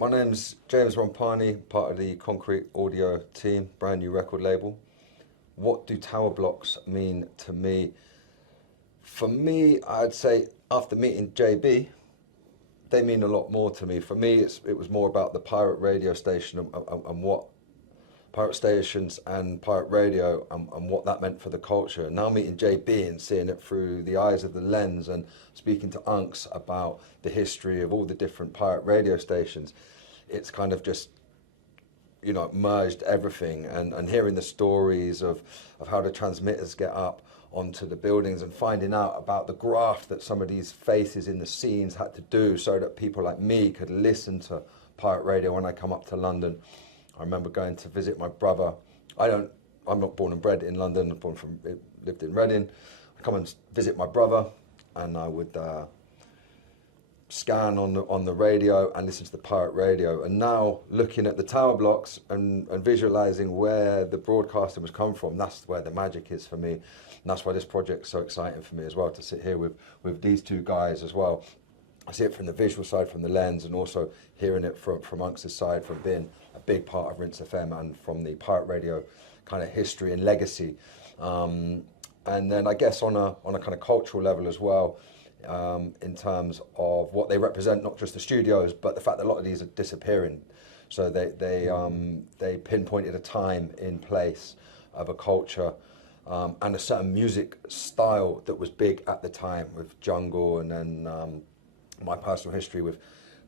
My name's James Rompani, part of the Concrete Audio team, brand new record label. What do tower blocks mean to me? For me, I'd say after meeting JB, they mean a lot more to me. For me, it was more about the pirate radio station and what pirate stations and pirate radio and what that meant for the culture. Now meeting JB and seeing it through the eyes of the lens and speaking to Unks about the history of all the different pirate radio stations, it's kind of just, you know, merged everything and hearing the stories of how the transmitters get up onto the buildings and finding out about the graft that some of these faces in the scenes had to do so that people like me could listen to pirate radio when I come up to London. I remember going to visit my brother. I'm not born and bred in London. Lived in Reading. I come and visit my brother, and I would scan on the radio and listen to the pirate radio. And now looking at the tower blocks and visualizing where the broadcasting was come from, that's where the magic is for me. And that's why this project's so exciting for me as well, to sit here with these two guys as well. I see it from the visual side, from the lens, and also hearing it from Unks' side, from being a big part of Rinse FM and from the pirate radio kind of history and legacy. And then I guess on a kind of cultural level as well, in terms of what they represent, not just the studios, but the fact that a lot of these are disappearing. So they pinpointed a time in place of a culture and a certain music style that was big at the time, with jungle, and then my personal history with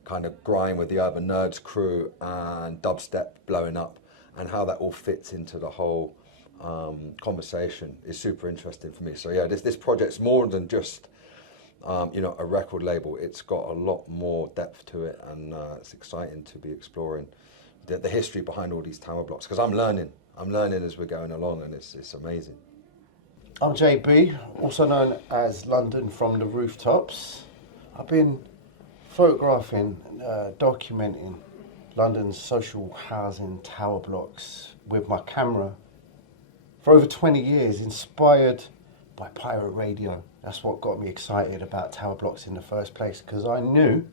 kind of grime with the Urban Nerds crew and dubstep blowing up, and how that all fits into the whole conversation is super interesting for me. So yeah, this project's more than just you know, a record label. It's got a lot more depth to it, and it's exciting to be exploring the history behind all these tower blocks, because I'm learning as we're going along, and it's amazing. I'm JB, also known as London from the Rooftops. I've been photographing, documenting London's social housing tower blocks with my camera for over 20 years, inspired by pirate radio. That's what got me excited about tower blocks in the first place, because I knew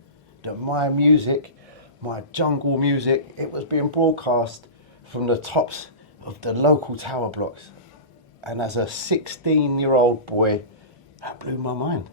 that my music, my jungle music, it was being broadcast from the tops of the local tower blocks. And as a 16-year-old boy, that blew my mind.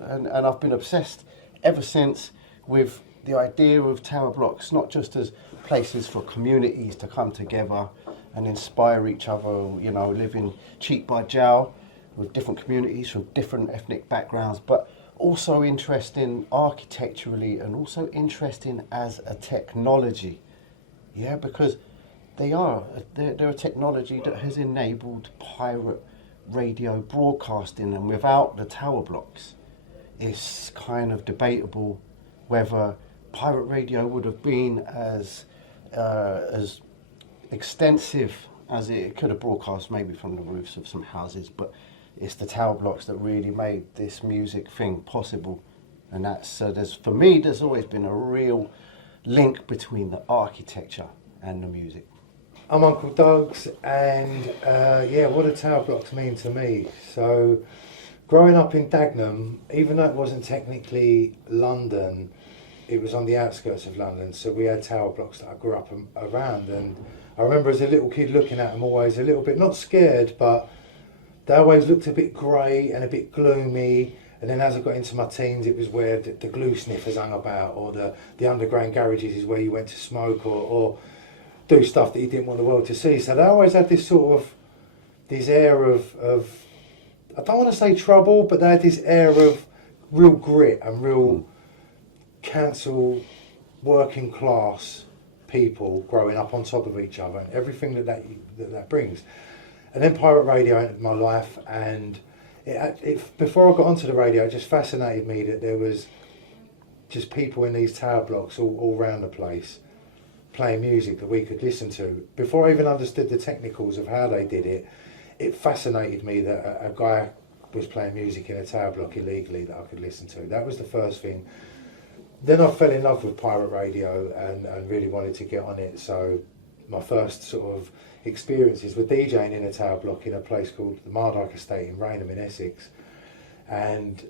And I've been obsessed ever since with the idea of tower blocks, not just as places for communities to come together and inspire each other, you know, living cheek by jowl with different communities from different ethnic backgrounds, but also interesting architecturally and also interesting as a technology. Yeah, because they're a technology that has enabled pirate radio broadcasting, and without the tower blocks, it's kind of debatable whether pirate radio would have been as extensive as it could have broadcast maybe from the roofs of some houses. But it's the tower blocks that really made this music thing possible, and that's for me there's always been a real link between the architecture and the music. I'm Uncle Doug's, and yeah, what do tower blocks mean to me? So, growing up in Dagenham, even though it wasn't technically London, it was on the outskirts of London, so we had tower blocks that I grew up around, and I remember as a little kid looking at them always a little bit, not scared, but they always looked a bit grey and a bit gloomy. And then as I got into my teens, it was where the glue sniffers hung about, or the underground garages is where you went to smoke or do stuff that you didn't want the world to see. So they always had this air of I don't want to say trouble, but they had this air of real grit and real council working class people growing up on top of each other, and everything that brings. And then pirate radio entered my life, and it before I got onto the radio, it just fascinated me that there was just people in these tower blocks all around the place playing music that we could listen to. Before I even understood the technicals of how they did it, it fascinated me that a guy was playing music in a tower block illegally that I could listen to. That was the first thing. Then I fell in love with pirate radio and really wanted to get on it. So my first sort of experiences were DJing in a tower block in a place called the Mardyke Estate in Rainham in Essex. And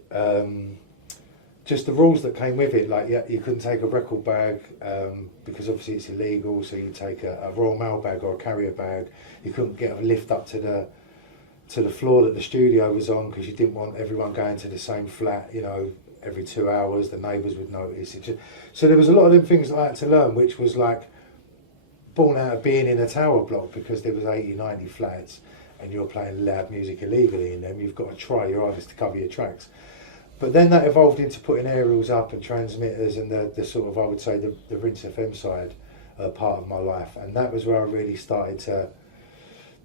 just the rules that came with it, like you couldn't take a record bag because obviously it's illegal, so you take a Royal Mail bag or a carrier bag. You couldn't get a lift up to the floor that the studio was on because you didn't want everyone going to the same flat, you know, every 2 hours. The neighbours would notice. So there was a lot of them things that I had to learn, which was like born out of being in a tower block because there was 80, 90 flats and you're playing loud music illegally in them. You've got to try your hardest to cover your tracks. But then that evolved into putting aerials up and transmitters and the sort of, I would say, the Rinse FM side part of my life. And that was where I really started to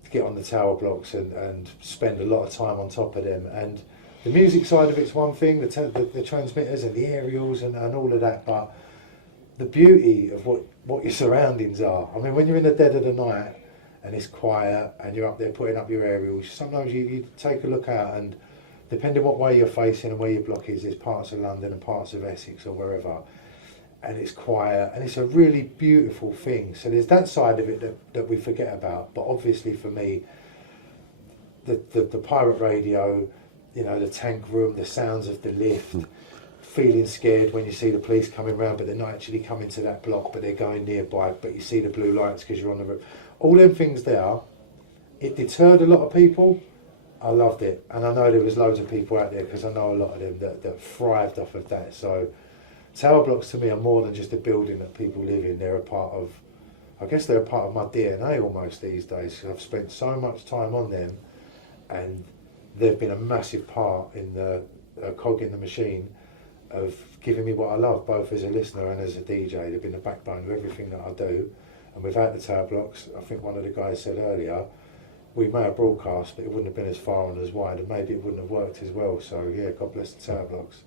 get on the tower blocks and spend a lot of time on top of them. And the music side of it's one thing, the transmitters and the aerials and all of that, but the beauty of what your surroundings are. I mean, when you're in the dead of the night and it's quiet and you're up there putting up your aerials, sometimes you take a look out and depending what way you're facing and where your block is, there's parts of London and parts of Essex or wherever, and it's quiet and it's a really beautiful thing. So there's that side of it that we forget about. But obviously for me, the pirate radio, you know, the tank room, the sounds of the lift, feeling scared when you see the police coming round, but they're not actually coming to that block, but they're going nearby, but you see the blue lights because you're on the roof. All them things there, it deterred a lot of people. I loved it, and I know there was loads of people out there because I know a lot of them that thrived off of that. So tower blocks to me are more than just a building that people live in. They're a part of, I guess they're a part of my DNA almost these days. I've spent so much time on them, and they've been a massive part in the cog in the machine of giving me what I love, both as a listener and as a DJ. They've been the backbone of everything that I do. And without the tower blocks, I think one of the guys said earlier, we may have broadcast, but it wouldn't have been as far and as wide, and maybe it wouldn't have worked as well. So yeah, God bless the tower blocks.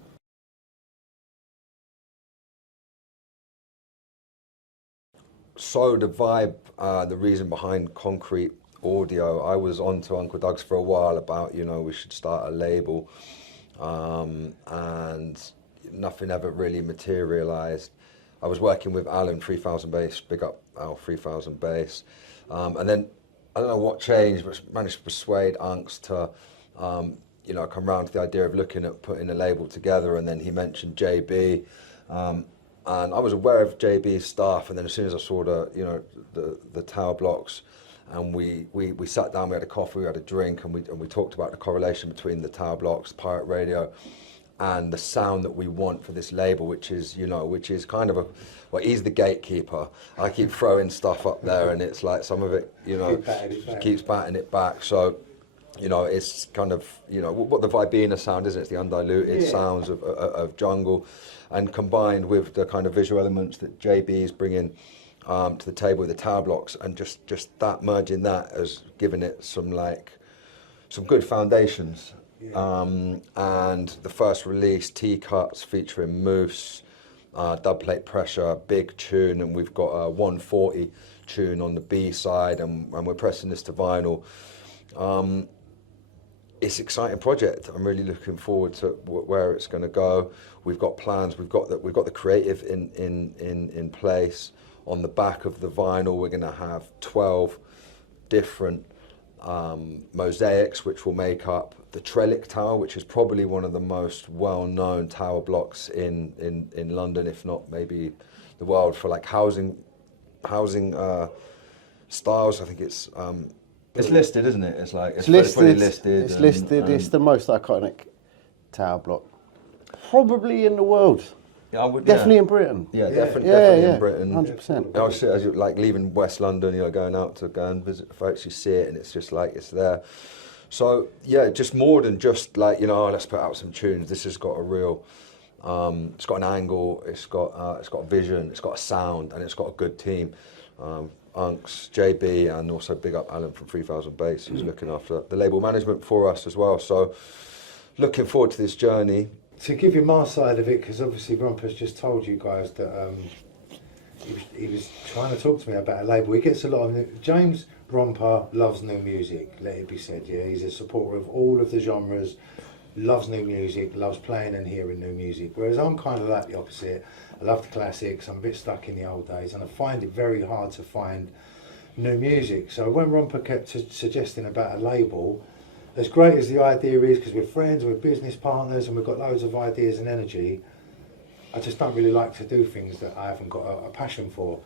So the vibe, the reason behind Concrete Audio, I was on to Uncle Doug's for a while about, you know, we should start a label, and nothing ever really materialised. I was working with Alan 3000 Bass, big up Al 3000 Bass, and then I don't know what changed, but managed to persuade Unks to, you know, come round to the idea of looking at putting a label together. And then he mentioned JB, and I was aware of JB's stuff. And then as soon as I saw the tower blocks, and we sat down, we had a coffee, we had a drink, and we talked about the correlation between the tower blocks, pirate radio, and the sound that we want for this label, which is kind of well, he's the gatekeeper. I keep throwing stuff up there, and it's like some of it, you know, keeps batting it back. So, you know, it's kind of, you know, what the Vibina sound is, it's the undiluted sounds of jungle, and combined with the kind of visual elements that JB is bringing to the table with the tower blocks, and just that merging that has given it some good foundations. And the first release, T-Cuts, featuring Moose, Dubplate Pressure, big tune, and we've got a 140 tune on the B side, and we're pressing this to vinyl. It's an exciting project. I'm really looking forward to where it's going to go. We've got plans. We've got the creative in place. On the back of the vinyl, we're going to have 12 different mosaics, which will make up the Trellick Tower, which is probably one of the most well-known tower blocks in London, if not maybe the world, for like housing styles. I think it's listed, isn't it? It's listed. It's listed. It's the most iconic tower block, probably in the world. Yeah, definitely in Britain. Yeah, definitely in Britain. 100%. I see, as you like leaving West London, you know, going out to go and visit folks, you see it, and it's just like it's there. So yeah, just more than just like, you know, let's put out some tunes. This has got a real, it's got an angle, it's got a vision, it's got a sound, and it's got a good team. Unks, JB, and also big up Alan from 3000 Bass, who's looking after the label management for us as well. So looking forward to this journey. To give you my side of it, because obviously Rompa's just told you guys that he was trying to talk to me about a label. He gets a lot of James Rompa loves new music, let it be said. Yeah, he's a supporter of all of the genres, loves new music, loves playing and hearing new music. Whereas I'm kind of like the opposite. I love the classics. I'm a bit stuck in the old days, and I find it very hard to find new music. So when Rompa kept suggesting about a label, as great as the idea is, because we're friends, we're business partners, and we've got loads of ideas and energy, I just don't really like to do things that I haven't got a passion for.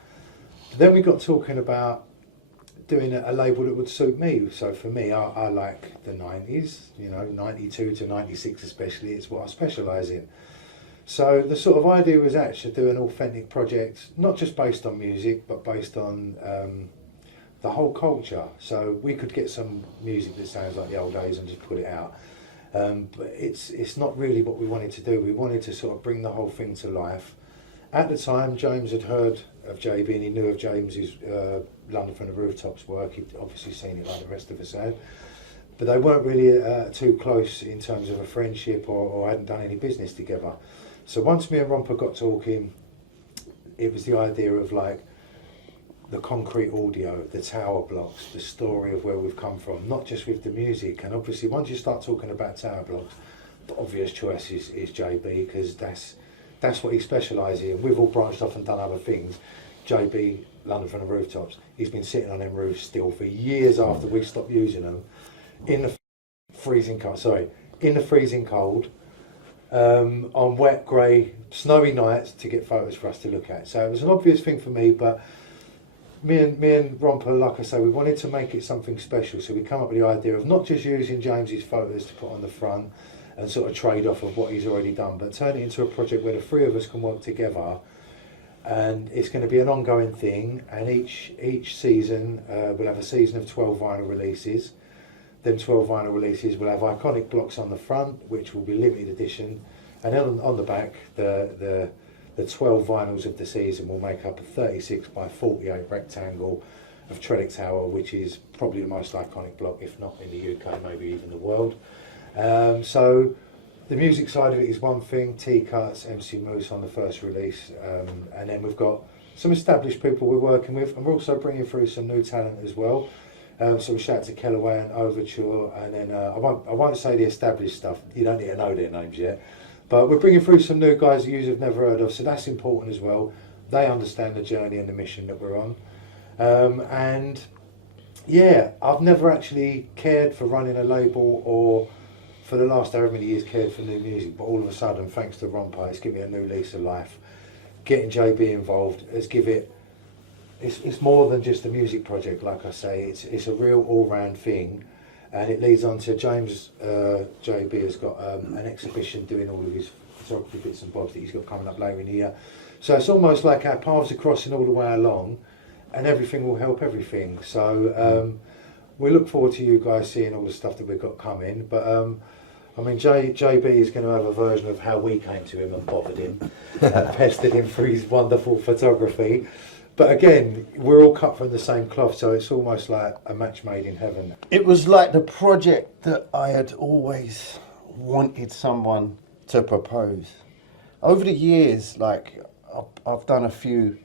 Then we got talking about doing a label that would suit me. So for me, I like the 90s, you know, 92 to 96 especially, it's what I specialise in. So the sort of idea was actually do an authentic project, not just based on music, but based on the whole culture. So we could get some music that sounds like the old days and just put it out. But it's not really what we wanted to do. We wanted to sort of bring the whole thing to life. At the time, James had heard of JB and he knew of James's London from the Rooftops work. He'd obviously seen it like the rest of us had. But they weren't really too close in terms of a friendship or hadn't done any business together. So once me and Rompa got talking, it was the idea of like the concrete audio, the tower blocks, the story of where we've come from, not just with the music. And obviously once you start talking about tower blocks, the obvious choice is JB, because that's what he specialises in. We've all branched off and done other things. JB, London from the Rooftops, he's been sitting on them roofs still for years after we stopped using them, in the freezing cold, on wet, grey, snowy nights to get photos for us to look at. So it was an obvious thing for me, but me and Rompa, like I say, we wanted to make it something special. So we come up with the idea of not just using James's photos to put on the front and sort of trade off of what he's already done, but turn it into a project where the three of us can work together. And it's going to be an ongoing thing, and each season we'll have a season of 12 vinyl releases. Them 12 vinyl releases will have iconic blocks on the front, which will be limited edition, and then on the back, the 12 vinyls of the season will make up a 36 by 48 rectangle of Trellick Tower, which is probably the most iconic block, if not in the UK, maybe even the world. So the music side of it is one thing, T-Cuts, MC Moose on the first release, and then we've got some established people we're working with, and we're also bringing through some new talent as well. So we shout to Kellaway and Overture, and then I won't say the established stuff, you don't need to know their names yet, but we're bringing through some new guys that you've never heard of, so that's important as well. They understand the journey and the mission that we're on. And yeah, I've never actually cared for running a label or for the last however many years cared for new music, but all of a sudden, thanks to Rompa, it's given me a new lease of life. Getting JB involved has given it, it's more than just a music project, like I say, it's a real all-round thing, and it leads on to James, JB has got an exhibition doing all of his photography bits and bobs that he's got coming up later in the year. So it's almost like our paths are crossing all the way along, and everything will help everything. So we look forward to you guys seeing all the stuff that we've got coming, but I mean, JB is going to have a version of how we came to him and bothered him and pestered him for his wonderful photography. But again, we're all cut from the same cloth, so it's almost like a match made in heaven. It was like the project that I had always wanted someone to propose. Over the years, like, I've done a few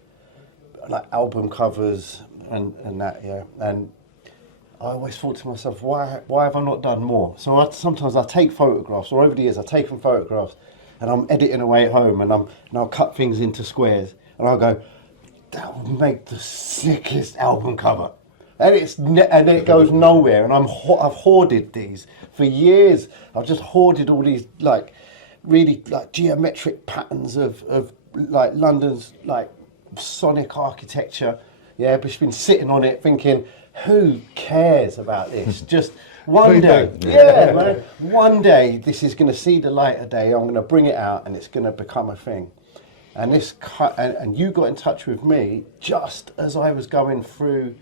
like album covers and that, yeah, and I always thought to myself, why have I not done more? So sometimes I take photographs, or over the years I've taken photographs, and I'm editing away at home, and I'll cut things into squares, and I'll go, that would make the sickest album cover, and and it goes nowhere. And I've hoarded these for years. I've just hoarded all these like really like geometric patterns of like London's like sonic architecture. Yeah, but she's been sitting on it thinking, who cares about this? Just one day, yeah, man. One day this is going to see the light of day. I'm going to bring it out, and it's going to become a thing. And and you got in touch with me just as I was going through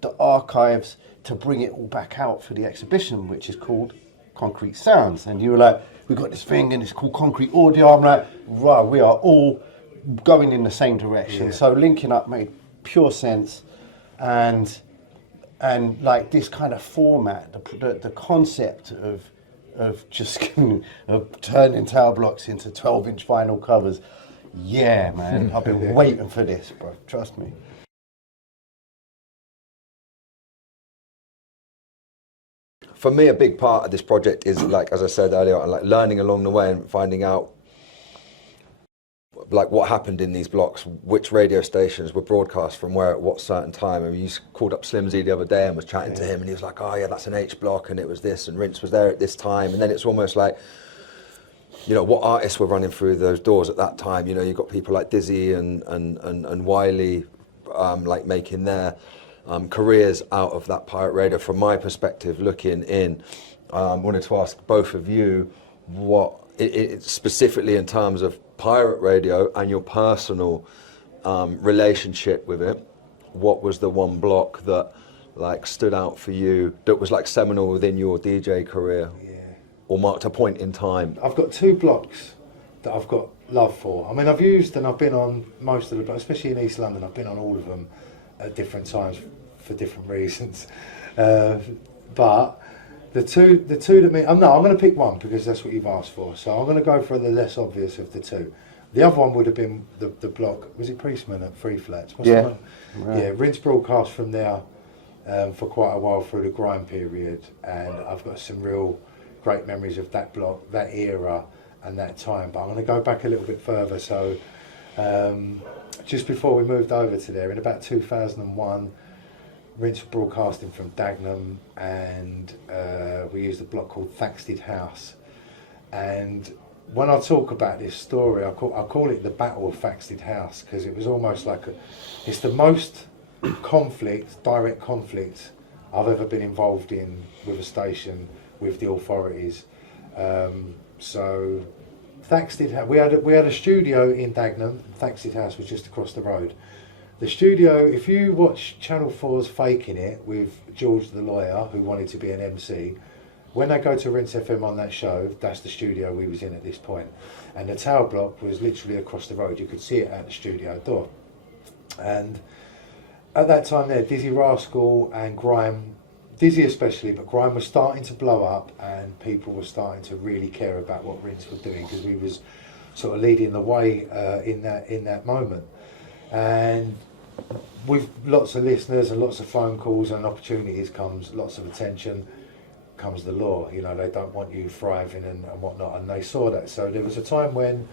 the archives to bring it all back out for the exhibition, which is called Concrete Sounds. And you were like, we've got this thing, and it's called Concrete Audio. I'm like, right, we are all going in the same direction. Yeah. So linking up made pure sense, and like this kind of format, the concept of just of turning tower blocks into 12-inch vinyl covers. Yeah, man, I've been waiting for this, bro. Trust me. For me, a big part of this project is, like, as I said earlier, like learning along the way and finding out like what happened in these blocks, which radio stations were broadcast from where at what certain time. And you called up Slimzy the other day and was chatting to him, and he was like, oh yeah, that's an H block, and it was this, and Rinse was there at this time. And then it's almost like you know, what artists were running through those doors at that time. You know, you've got people like Dizzy and Wiley, like making their careers out of that pirate radio. From my perspective, looking in, wanted to ask both of you what, specifically in terms of pirate radio and your personal relationship with it, what was the one block that like stood out for you, that was like seminal within your DJ career? Yeah. Or marked a point in time? I've got 2 blocks that I've got love for. I mean, I've used and I've been on most of the blocks, especially in East London. I've been on all of them at different times for different reasons. But the two that me, I'm going to pick one because that's what you've asked for. So I'm going to go for the less obvious of the 2. The other one would have been the block. Was it Priestman at Free Flats? What's Yeah. Right. Yeah. Rinse broadcast from there for quite a while through the grime period, and I've got some real great memories of that block, that era, and that time. But I'm going to go back a little bit further. So just before we moved over to there, in about 2001, Rinse broadcasting from Dagenham, and we used a block called Thaxted House. And when I talk about this story, I call it the Battle of Thaxted House, because it was almost like it's the most direct conflict I've ever been involved in with a station, with the authorities. So Thaxted House, we had a studio in Dagenham. Thaxted House was just across the road. The studio, if you watch Channel 4's Faking It with George the lawyer, who wanted to be an MC, when they go to Rinse FM on that show, that's the studio we was in at this point. And the tower block was literally across the road. You could see it at the studio door. And at that time there, Dizzy Rascal and Grime, Dizzy especially, but Grime was starting to blow up, and people were starting to really care about what Rinse were doing, because we was sort of leading the way in that moment. And with lots of listeners and lots of phone calls and opportunities comes lots of attention, comes the law. You know, they don't want you thriving and whatnot, and they saw that. So there was a time when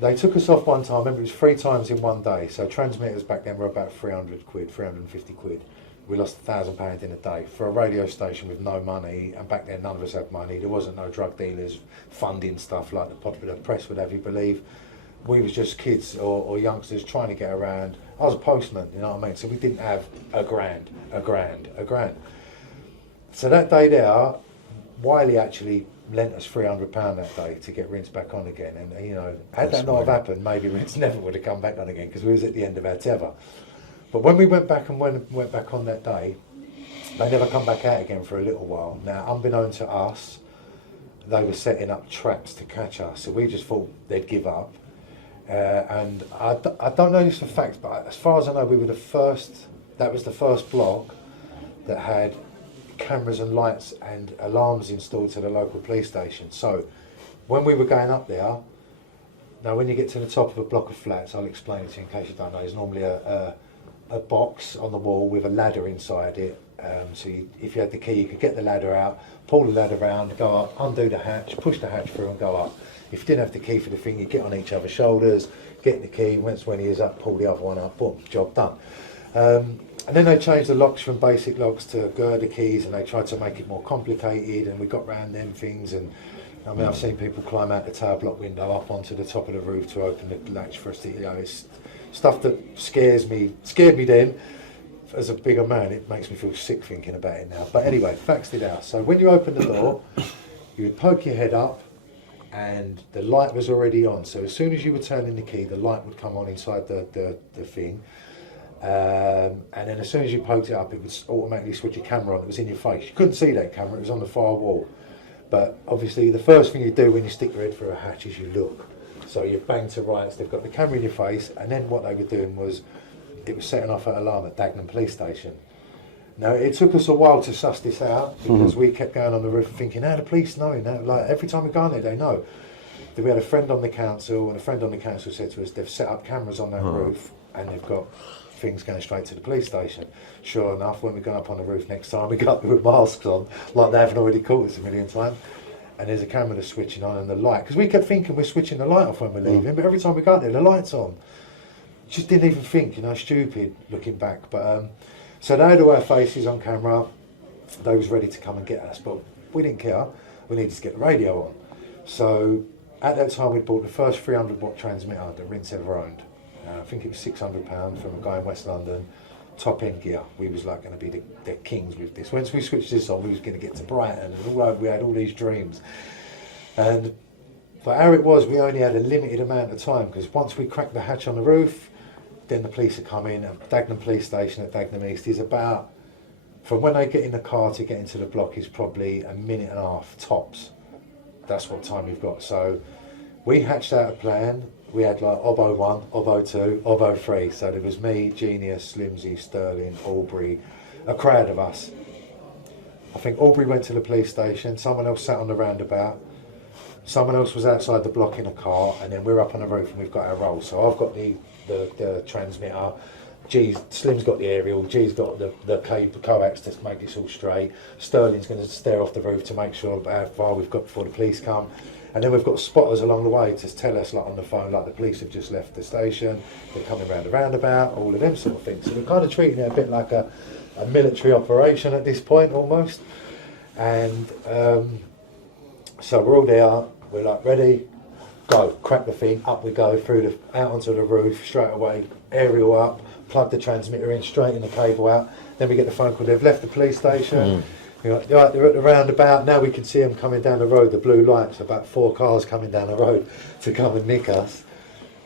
they took us off one time. I remember it was 3 times in one day. So transmitters back then were about 300 quid, 350 quid. We lost £1,000 in a day for a radio station with no money, and back then none of us had money. There wasn't no drug dealers funding stuff like the popular press would have you believe. We was just kids or youngsters trying to get around. I was a postman, you know what I mean? So we didn't have a grand. So that day there, Wiley actually lent us £300 that day to get Rinse back on again. And you know, had that not have happened, maybe Rinse never would have come back on again, because we was at the end of our tether. But when we went back on that day, they never come back out again for a little while. Now, unbeknown to us, they were setting up traps to catch us. So we just thought they'd give up. And I don't know this for facts, but as far as I know, we were that was the first block that had cameras and lights and alarms installed to the local police station. So when we were going up there, now when you get to the top of a block of flats, I'll explain it to you in case you don't know, there's normally a box on the wall with a ladder inside it. So if you had the key, you could get the ladder out, pull the ladder around, go up, undo the hatch, push the hatch through and go up. If you didn't have the key for the thing, you get on each other's shoulders, get the key, once when he is up, pull the other one up, boom, job done. And then they changed the locks from basic locks to girder keys, and they tried to make it more complicated, and we got round them things. And I mean, I've seen people climb out the tower block window up onto the top of the roof to open the latch for us to, you know, it's stuff that scared me then. As a bigger man, it makes me feel sick thinking about it now. But anyway, Thaxted House. So when you open the door, you would poke your head up, and the light was already on. So as soon as you were turning the key, the light would come on inside the thing. And then as soon as you poked it up, it would automatically switch your camera on. It was in your face. You couldn't see that camera, it was on the far wall. But obviously the first thing you do when you stick your head through a hatch is you look. So you bang to rights, they've got the camera in your face, and then what they were doing was, it was setting off an alarm at Dagenham Police Station. Now, it took us a while to suss this out, because we kept going on the roof thinking, how the police knowing that? Like, every time we go on there, they know. Then we had a friend on the council, and a friend on the council said to us, they've set up cameras on that roof, and they've got things going straight to the police station. Sure enough, when we got up on the roof next time, we got there with masks on, like they haven't already caught us a million times. And there's a camera that's switching on, and the light, because we kept thinking we're switching the light off when we're leaving, but every time we got there, the light's on. Just didn't even think, you know, stupid looking back. But so they had all our faces on camera. They was ready to come and get us, but we didn't care. We needed to get the radio on. So at that time we bought the first 300 watt transmitter that Rinse ever owned. I think it was £600 from a guy in West London, top end gear. We was like going to be the kings with this. Once we switched this on, we was going to get to Brighton and all over, we had all these dreams. And for how it was, we only had a limited amount of time, because once we cracked the hatch on the roof, then the police would come in. And Dagenham Police Station at Dagenham East is about, from when they get in the car to get into the block, is probably a minute and a half tops. That's what time we've got. So we hatched out a plan. We had like Obbo 1, Obbo 2, Obbo 3. So there was me, Genius, Slimsy, Sterling, Aubrey, a crowd of us. I think Aubrey went to the police station, someone else sat on the roundabout, someone else was outside the block in a car, and then we're up on the roof and we've got our roll. So I've got the transmitter, Slim's got the aerial, G's got the cable coax to make this all straight, Sterling's going to stare off the roof to make sure how far we've got before the police come. And then we've got spotters along the way to tell us, like on the phone, like the police have just left the station, they're coming round the roundabout, all of them sort of things. So we're kind of treating it a bit like a military operation at this point almost. And so we're all there, we're like ready, go, crack the thing, up we go out onto the roof straight away, aerial up, plug the transmitter in, straighten the cable out. Then we get the phone call, they've left the police station. You're like, right, they're at the roundabout, now we can see them coming down the road, the blue lights, about 4 cars coming down the road to come and nick us.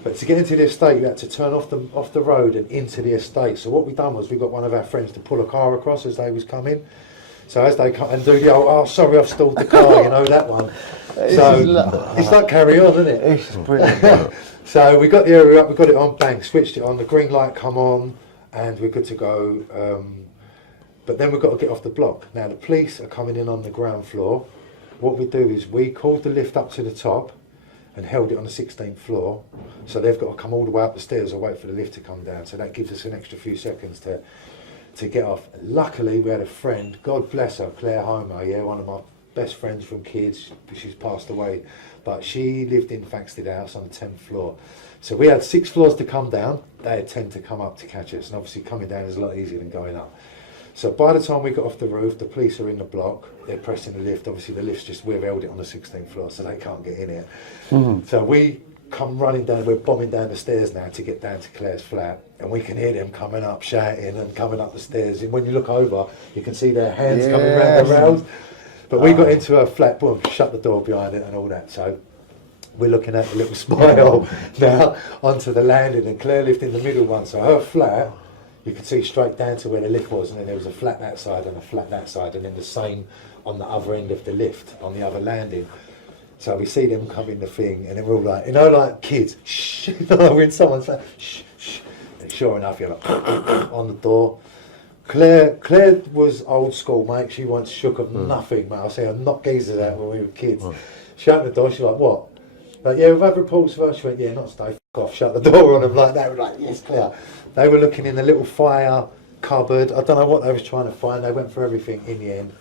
But to get into the estate, you had to turn off the road and into the estate. So what we done was we got one of our friends to pull a car across as they was coming. So as they come and do the old, oh sorry, I've stalled the car, you know, that one. So it's like Carry On, isn't it? It's brilliant. So we got the area up, we got it on, bang, switched it on, the green light come on, and we're good to go. But then we've got to get off the block. Now the police are coming in on the ground floor. What we do is we called the lift up to the top and held it on the 16th floor. So they've got to come all the way up the stairs or wait for the lift to come down. So that gives us an extra few seconds to get off. Luckily we had a friend, God bless her, Claire Homer, one of my best friends from kids. She's passed away, but she lived in Faxted House on the 10th floor. So we had 6 floors to come down, they had 10 to come up to catch us, and obviously coming down is a lot easier than going up. So by the time we got off the roof, the police are in the block, they're pressing the lift. Obviously the lift's we've held it on the 16th floor, so they can't get in it. So we come running down, we're bombing down the stairs now to get down to Claire's flat, and we can hear them coming up, shouting and coming up the stairs. And when you look over, you can see their hands coming round the rails. But we got into her flat, boom, shut the door behind it and all that. So we're looking at the little spiral now onto the landing, and Claire lived in the middle one. So her flat, you could see straight down to where the lift was, and then there was a flat that side and a flat that side, and then the same on the other end of the lift, on the other landing. So we see them come in the thing, and then we're all like, like kids, shh, we're in someone's flat, shh, shh. And sure enough, you're like, on the door. Claire was old school, mate. She once shook of nothing, mate. I see her knock geezers out when we were kids. She opened the door, she was like, what? Like, we've had reports of her. She went, not stay, f*** off, shut the door on them like that. We're like, yes, Claire. They were looking in the little fire cupboard. I don't know what they was trying to find. They went for everything. In the end,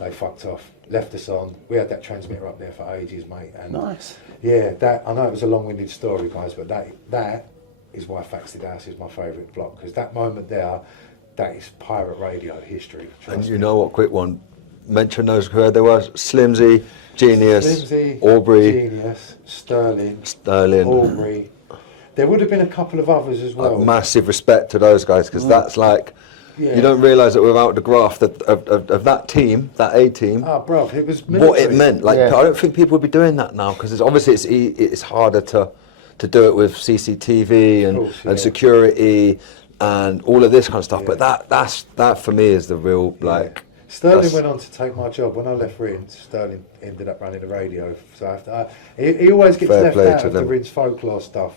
they fucked off, left us on. We had that transmitter up there for ages, mate. And Nice. Yeah, that I know it was a long-winded story, guys, but that is why Faxted House is my favourite block, because that moment there, that is pirate radio history. And you know what, quick one, mention those who there was, Slimsy, Genius, Aubrey, Genius, Sterling, Aubrey. There would have been a couple of others as well. Massive respect to those guys, because that's like, you don't realise that without the graft of that team, that A team, bruv, it was military. What it meant. Like, I don't think people would be doing that now, because it's harder to do it with CCTV and security and all of this kind of stuff. But that for me is the real Sterling went on to take my job. When I left Rinse, Sterling ended up running the radio. So he always gets left out of the Rinse folklore stuff.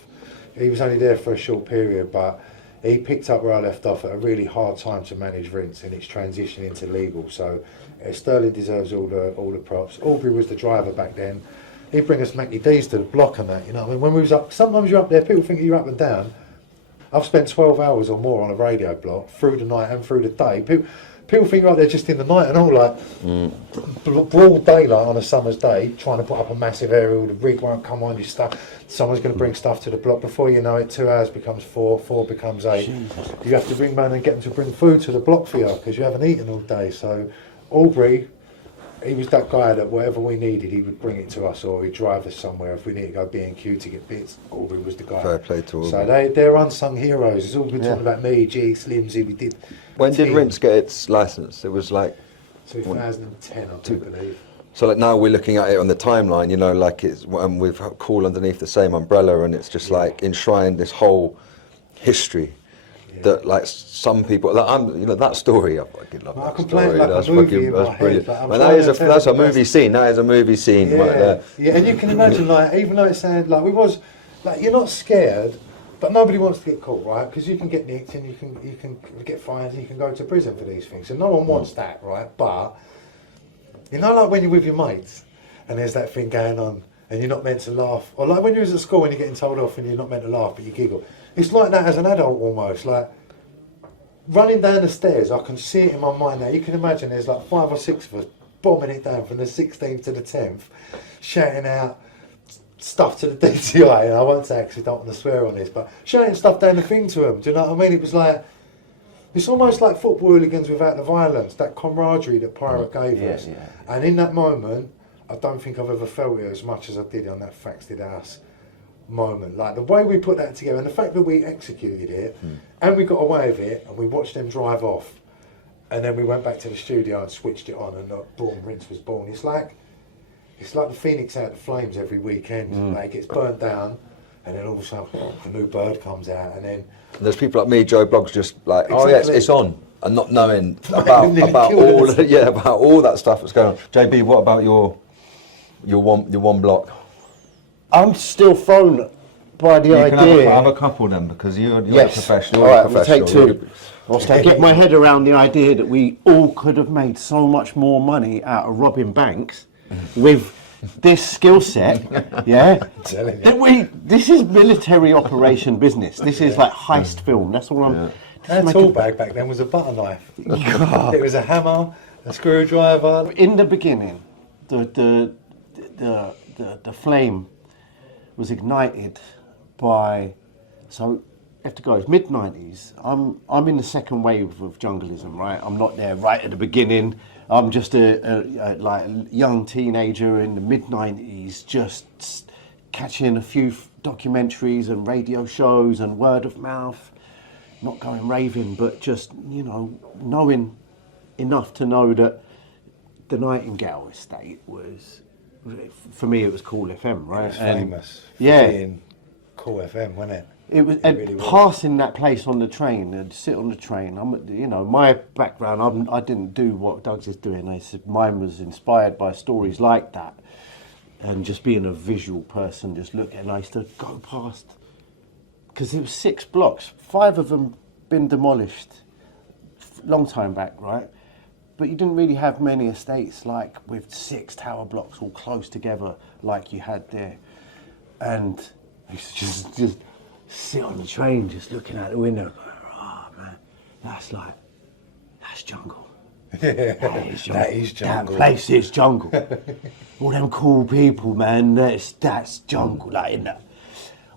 He was only there for a short period, but he picked up where I left off at a really hard time to manage Rinse and its transition into legal. So Sterling deserves all the props. Aubrey was the driver back then. He'd bring us Mackie D's to the block and that, you know what I mean? When we was up, sometimes you're up there, people think you're up and down. I've spent 12 hours or more on a radio block through the night and through the day. People think you're up there just in the night and all, like broad daylight on a summer's day, trying to put up a massive aerial, the rig won't come on your stuff, someone's going to bring stuff to the block. Before you know it, 2 hours becomes 4, 4 becomes 8. Jesus. You have to ring man and get them to bring food to the block for you because you haven't eaten all day. So Aubrey, he was that guy that whatever we needed, he would bring it to us, or he'd drive us somewhere if we needed to go B&Q to get bits. Aubrey was the guy. Fair play to Aubrey. So they're unsung heroes. It's all been talking about me, G, Slimsy. We did. When did Rinse get its license? It was like 2010, I do believe. So like now we're looking at it on the timeline, you know, like it's with Cool underneath the same umbrella, and it's just like enshrined this whole history that like some people, like that story. I fucking love that story. Like That's a movie fucking, in that's my brilliant. head, Man, that's a movie scene. That is a movie scene right there. Yeah, and you can imagine, like, even though it sounded like we was, like, you're not scared, but nobody wants to get caught, right? Because you can get nicked and you can get fined and you can go to prison for these things. And no one wants that, right? But you know, like when you're with your mates and there's that thing going on and you're not meant to laugh, or like when you was at school and you're getting told off and you're not meant to laugh but you giggle. It's like that as an adult almost, like running down the stairs. I can see it in my mind now. You can imagine there's like 5 or 6 of us bombing it down from the 16th to the 10th, shouting out stuff to the DTI, and I won't say because I don't want to swear on this, but shouting stuff down the thing to them. Do you know what I mean? It was like, it's almost like football hooligans without the violence, that camaraderie that Pirate gave us. Yeah. And in that moment, I don't think I've ever felt it as much as I did on that Facts Did Us moment. Like the way we put that together and the fact that we executed it and we got away with it and we watched them drive off and then we went back to the studio and switched it on and boom, Rinse was born. It's like the phoenix out of the flames every weekend. Like it gets burnt down and then all of a sudden a new bird comes out and then there's people like me, Joe Blogs, just like, oh yes, it's on, and not knowing about all that stuff that's going on. JB, what about your one block? I'm still thrown by the idea. You can have a couple then, because you're a professional. All right, we'll take two. Whilst I get my head around the idea that we all could have made so much more money out of robbing banks with this skill set, this is military operation business. This is like heist film. That's all I'm. Our tool bag back then was a butter knife. It was a hammer, a screwdriver. In the beginning, the flame was ignited by, so you have to go, it's mid-90s. I'm in the second wave of jungleism, right? I'm not there right at the beginning. I'm just a young teenager in the mid-90s, just catching a few documentaries and radio shows and word of mouth, not going raving, but just, you know, knowing enough to know that the Nightingale estate was, for me, it was Cool FM, right? It was famous for being Cool FM, wasn't it? It was, and really passing that place on the train and sit on the train. My background, I didn't do what Doug's is doing. Mine was inspired by stories like that, and just being a visual person, just looking. And I used to go past, because it was 6 blocks, 5 of them been demolished, long time back, right? But you didn't really have many estates like with 6 tower blocks all close together like you had there. And I used to just sit on the train just looking out the window going, oh man, that's jungle. That is jungle. That place is jungle. All them cool people, man, that's jungle, like in that.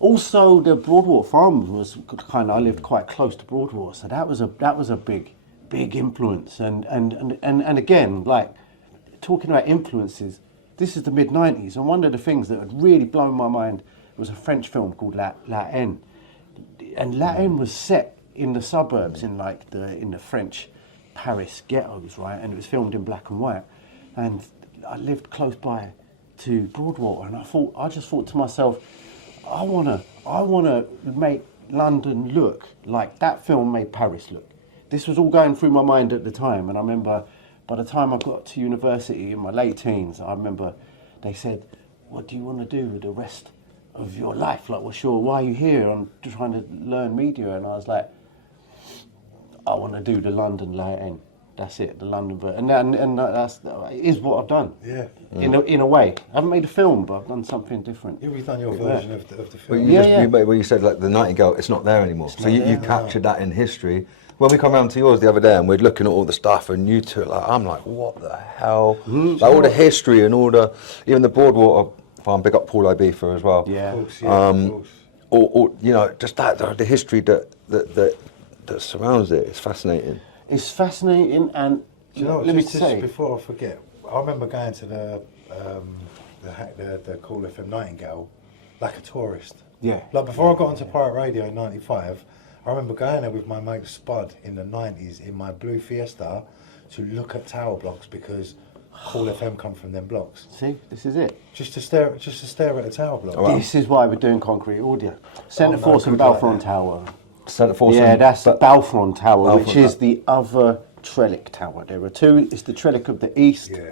Also, the Broadwater Farm was kind of, I lived quite close to Broadwater, so that was a big influence. And again, like, talking about influences, this is the mid-90s, and one of the things that had really blown my mind was a French film called La Haine. And La Haine was set in the suburbs, in the French Paris ghettos, right? And it was filmed in black and white. And I lived close by to Broadwater, and I just thought to myself, I wanna make London look like that film made Paris look. This was all going through my mind at the time, and I remember by the time I got to university in my late teens, I remember they said, what do you want to do with the rest of your life? Like, why are you here? I'm trying to learn media. And I was like, I want to do the London La Haine. That's it, the London version. And that is what I've done. Yeah. In a way. I haven't made a film, but I've done something different. You've done your version of the film. Well, you said like the Nightingale, it's not there anymore. So you captured that in history. When we come round to yours the other day and we're looking at all the stuff and you two, I'm like, what the hell? Like all the history and even the Broadwater Farm, big up Paul Ibiza as well. Yeah. Of course. Or just the history that surrounds it is fascinating. It's fascinating, and do you know, let me just say, before I forget, I remember going to the Cool FM Nightingale like a tourist. Yeah. Like before I got onto Pirate Radio in '95, I remember going there with my mate Spud in the '90s in my blue Fiesta to look at tower blocks because Cool FM come from them blocks. See, this is it. Just to stare at a tower block. Oh, wow. This is why we're doing concrete audio. Centre no, Force and good like Balfour that. Tower. Centre Force. Yeah, and- that's but- Balfour Tower, Balfour which is Tower. the other Trellick Tower. There are two. It's the Trellick of the East. Yeah.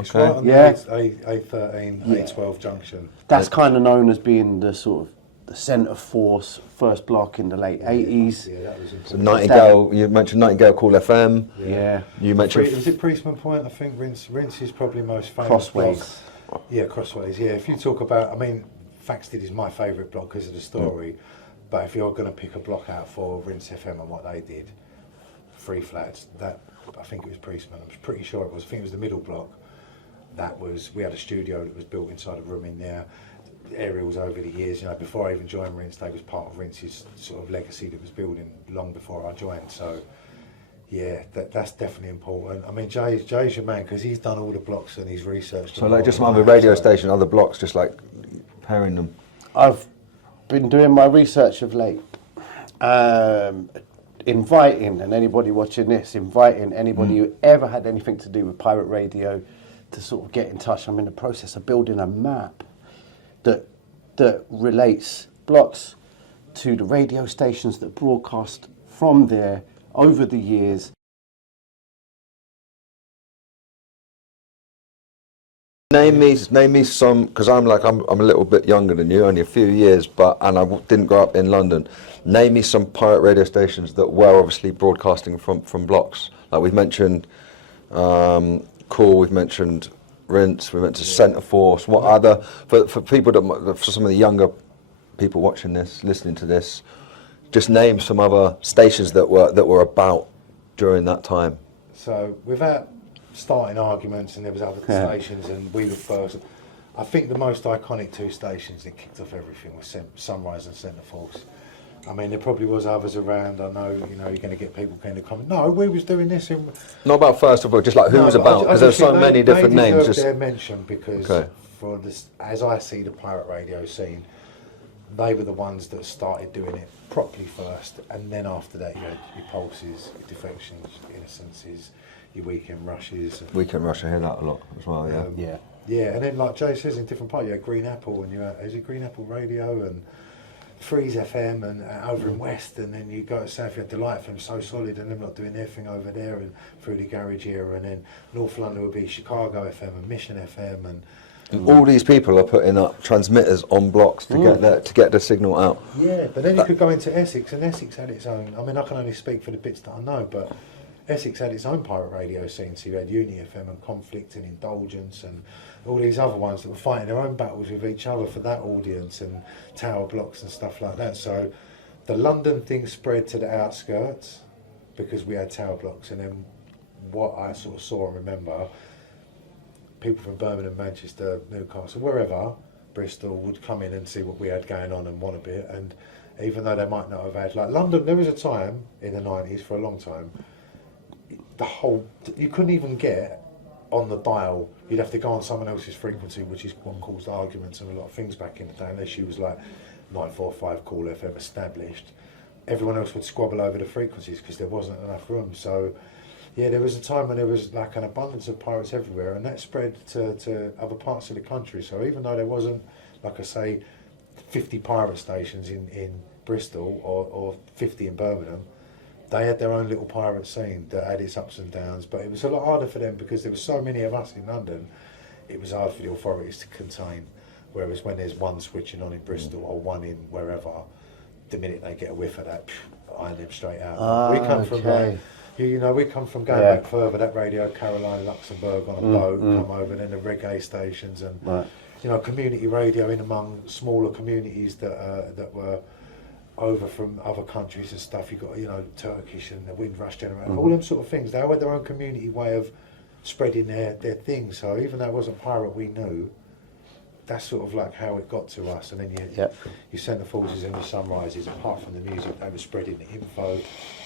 It's Okay. right on Yeah. the A13, Yeah. A12 junction. That's kind of known as being the sort of the Centre Force first block in the late 80s. Yeah, that was So important. Nightingale, you mentioned Nightingale Cool FM. Yeah. You mentioned Was it Priestman Point? I think Rinse is probably most famous. Crossways. block. Yeah, Crossways. Yeah, if you talk about, I mean, Faxted is my favourite block because of the story. But if you're going to pick a block out for Rinse FM and what they did, Free Flats, that I think it was Priestman. I'm pretty sure it was. I think it was the middle block. We had a studio that was built inside a room in there. Aerials over the years, before I even joined Rinse, they was part of Rinse's sort of legacy that was building long before I joined. So, yeah, that's definitely important. I mean, Jay's your man because he's done all the blocks and he's researched. so them like all. just some other radio station, other blocks, just like pairing them. I've been doing my research of late. Inviting, and anybody watching this, inviting anybody who ever had anything to do with pirate radio to sort of get in touch. I'm in the process of building a map that relates blocks to the radio stations that broadcast from there over the years. Name me some, because I'm a little bit younger than you, only a few years, and I didn't grow up in London. Name me some pirate radio stations that were obviously broadcasting from blocks. Like we've mentioned, Cool, we've mentioned Rinse, we mentioned Centre Force. What other for people for some of the younger people watching this, listening to this, just name some other stations that were about during that time. So without starting arguments, and there was other stations, and we were first. I think the most iconic two stations that kicked off everything was Sunrise and Centre Force. I mean, there probably was others around. I know, you're going to get people kind of comment. No, we was doing this in. Not about first of all, just like who was about, because there's so many different names. Just Their mention because for this, as I see the pirate radio scene, they were the ones that started doing it properly first, and then after that you had your Pulses, your Defections, your Innocences, your Weekend Rushes. Weekend Rush, I hear that a lot as well. Yeah. Yeah, and then like Jay says, in different parts, you had Green Apple, and you had Green Apple Radio and Freeze FM, and over in West, and then you go to South, you had Delight FM, So Solid, and them not doing their thing over there, and through the garage era, and then North London would be Chicago FM and Mission FM, and All these people are putting up transmitters on blocks to get the signal out. yeah. But then you could go into Essex, and Essex had its own. I mean, I can only speak for the bits that I know, but Essex had its own pirate radio scene. So you had Uni FM and Conflict and Indulgence and all these other ones that were fighting their own battles with each other for that audience, and tower blocks and stuff like that. So the London thing spread to the outskirts because we had tower blocks, and then what I sort of saw and remember, people from Birmingham, Manchester, Newcastle, wherever, Bristol, would come in and see what we had going on and want a bit. And even though they might not have had, like London, there was a time in the 90s, for a long time, you couldn't even get on the dial. You'd have to go on someone else's frequency, which is what caused arguments and a lot of things back in the day, unless you was like 945 Cool FM established. Everyone else would squabble over the frequencies because there wasn't enough room. So yeah, there was a time when there was like an abundance of pirates everywhere, and that spread to other parts of the country. So even though there wasn't, like I say, 50 pirate stations in Bristol or 50 in Birmingham, they had their own little pirate scene that had its ups and downs. But it was a lot harder for them because there were so many of us in London. It was hard for the authorities to contain. Whereas when there's one switching on in Bristol or one in wherever, the minute they get a whiff of that, iron them straight out. We come from we come from going back further. That Radio Caroline, Luxembourg on a boat, come over, and then the reggae stations, and community radio in among smaller communities that were over from other countries and stuff. You got Turkish and the Windrush generation, all them sort of things. They had their own community way of spreading their things. So even though it wasn't pirate, we knew that's sort of like how it got to us. And then your centre forces and your sunrises, apart from the music, they were spreading the info,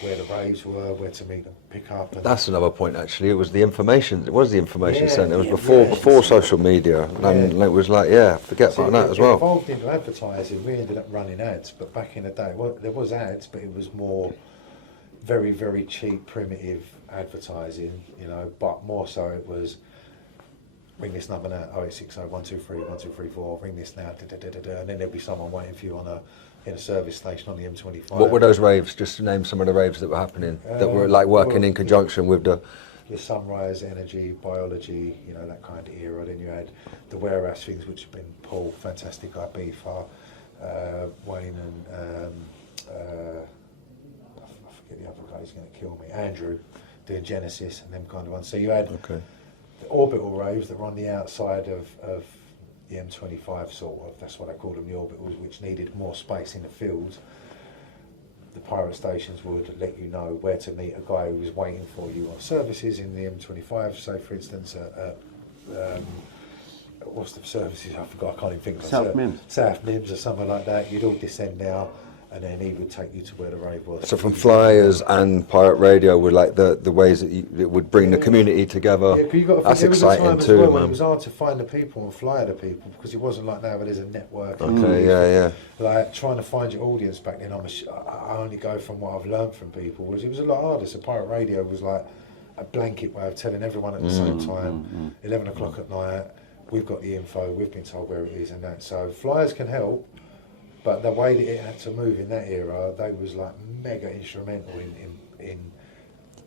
where the raves were, where to meet and pick up. And that's another point actually. It was the information. It was the information Yeah, centre. It was yeah, before social media, and it was like forget So about that as well. It evolved into advertising. We ended up running ads, but back in the day, well, there was ads, but it was more very, very cheap, primitive advertising, you know. But more so, it was ring this number now, 0860 123 1234. Ring this now, and then there'd be someone waiting for you in a service station on the M25. What were those raves? Just to name some of the raves that were happening that were like working in conjunction with the. Your sunrise, energy, biology, you know, that kind of era. Then you had the warehouse things, which have been Paul, fantastic guy, Beefer, Wayne, and I forget the other guy, he's going to kill me, Andrew, doing Genesis and them kind of ones. So you had the orbital raves that were on the outside of the M25, sort of, that's what I call them, the orbitals, which needed more space in the fields. The pirate stations would let you know where to meet a guy who was waiting for you on services in the M25. So, for instance, what's the services? I forgot. I can't even think of it. South Mims or something like that. You'd all descend now, and then he would take you to where the rave was. So from flyers and pirate radio were like the ways that it would bring the community together. Yeah, you got to that's think, there was a exciting time as too, well when man. it was hard to find the people and fly the people, because it wasn't like now, but there's a network. Okay, yeah. Like trying to find your audience back then, I only go from what I've learned from people. It was a lot harder. So pirate radio was like a blanket way of telling everyone at the same time. 11 o'clock at night, we've got the info, we've been told where it is and that. So flyers can help, but the way that it had to move in that era, they was like mega instrumental in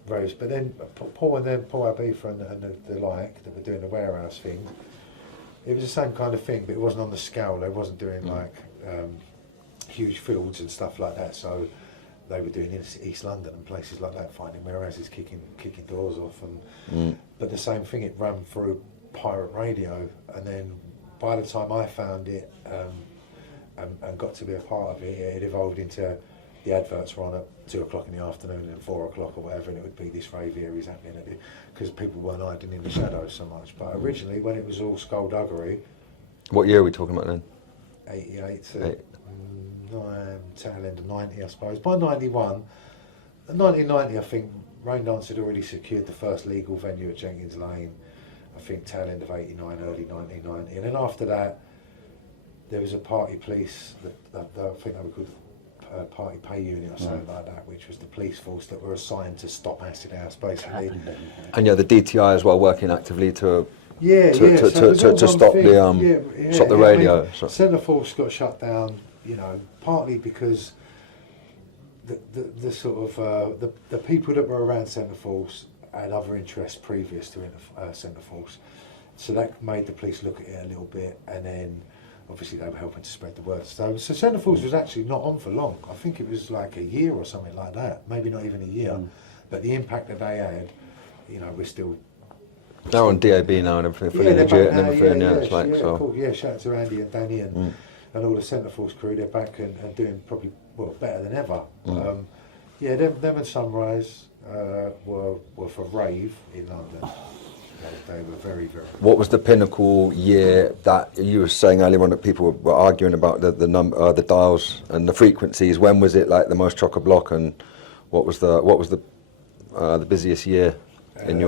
raves. But then Paul Abifa and the like that were doing the warehouse thing, it was the same kind of thing, but it wasn't on the scale. They wasn't doing like huge fields and stuff like that. So they were doing in East London and places like that, finding warehouses, kicking doors off. And but the same thing, it ran through pirate radio, and then by the time I found it and got to be a part of it, it evolved into the adverts were on at 2 o'clock in the afternoon and 4 o'clock or whatever, and it would be this rave here is happening because people weren't hiding in the shadows so much. But originally, when it was all skullduggery, What year are we talking about then? 88 to tail end of 90, I suppose. By 1990, I think Raindance had already secured the first legal venue at Jenkins Lane. I think tail end of 89, early 1990. And then after that, there was a party police, I think they were called Party Pay Unit or something like that, which was the police force that were assigned to stop acid house, basically. And the DTI as well, working actively to to stop the radio. I mean, Centre Force got shut down, you know, partly because the sort of the people that were around Centre Force had other interests previous to Centre Force, so that made the police look at it a little bit, and then obviously they were helping to spread the word. So Centre Force was actually not on for long. I think it was like a year or something like that, maybe not even a year. But the impact that they had, you know, we're still. They're on DAB now and everything, fully legit and everything. Cool. Shout out to Andy and Danny and all the Centre Force crew. They're back and doing probably better than ever. Them and Sunrise were for rave in London. They were very, very. What was the pinnacle year that you were saying earlier on that people were arguing about the number, the dials and the frequencies? When was it like the most chock-a-block, and what was the busiest year in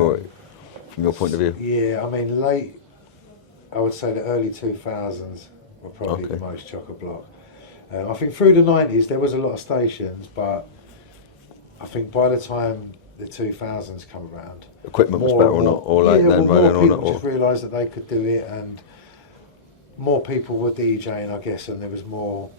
from your point of view? Yeah, I mean I would say the early 2000s were probably the most chock-a-block. I think through the 90s there was a lot of stations, but I think by the time the 2000s come around, equipment was better or not, or like then, right? More people just realised that they could do it, and more people were DJing, I guess, and there was more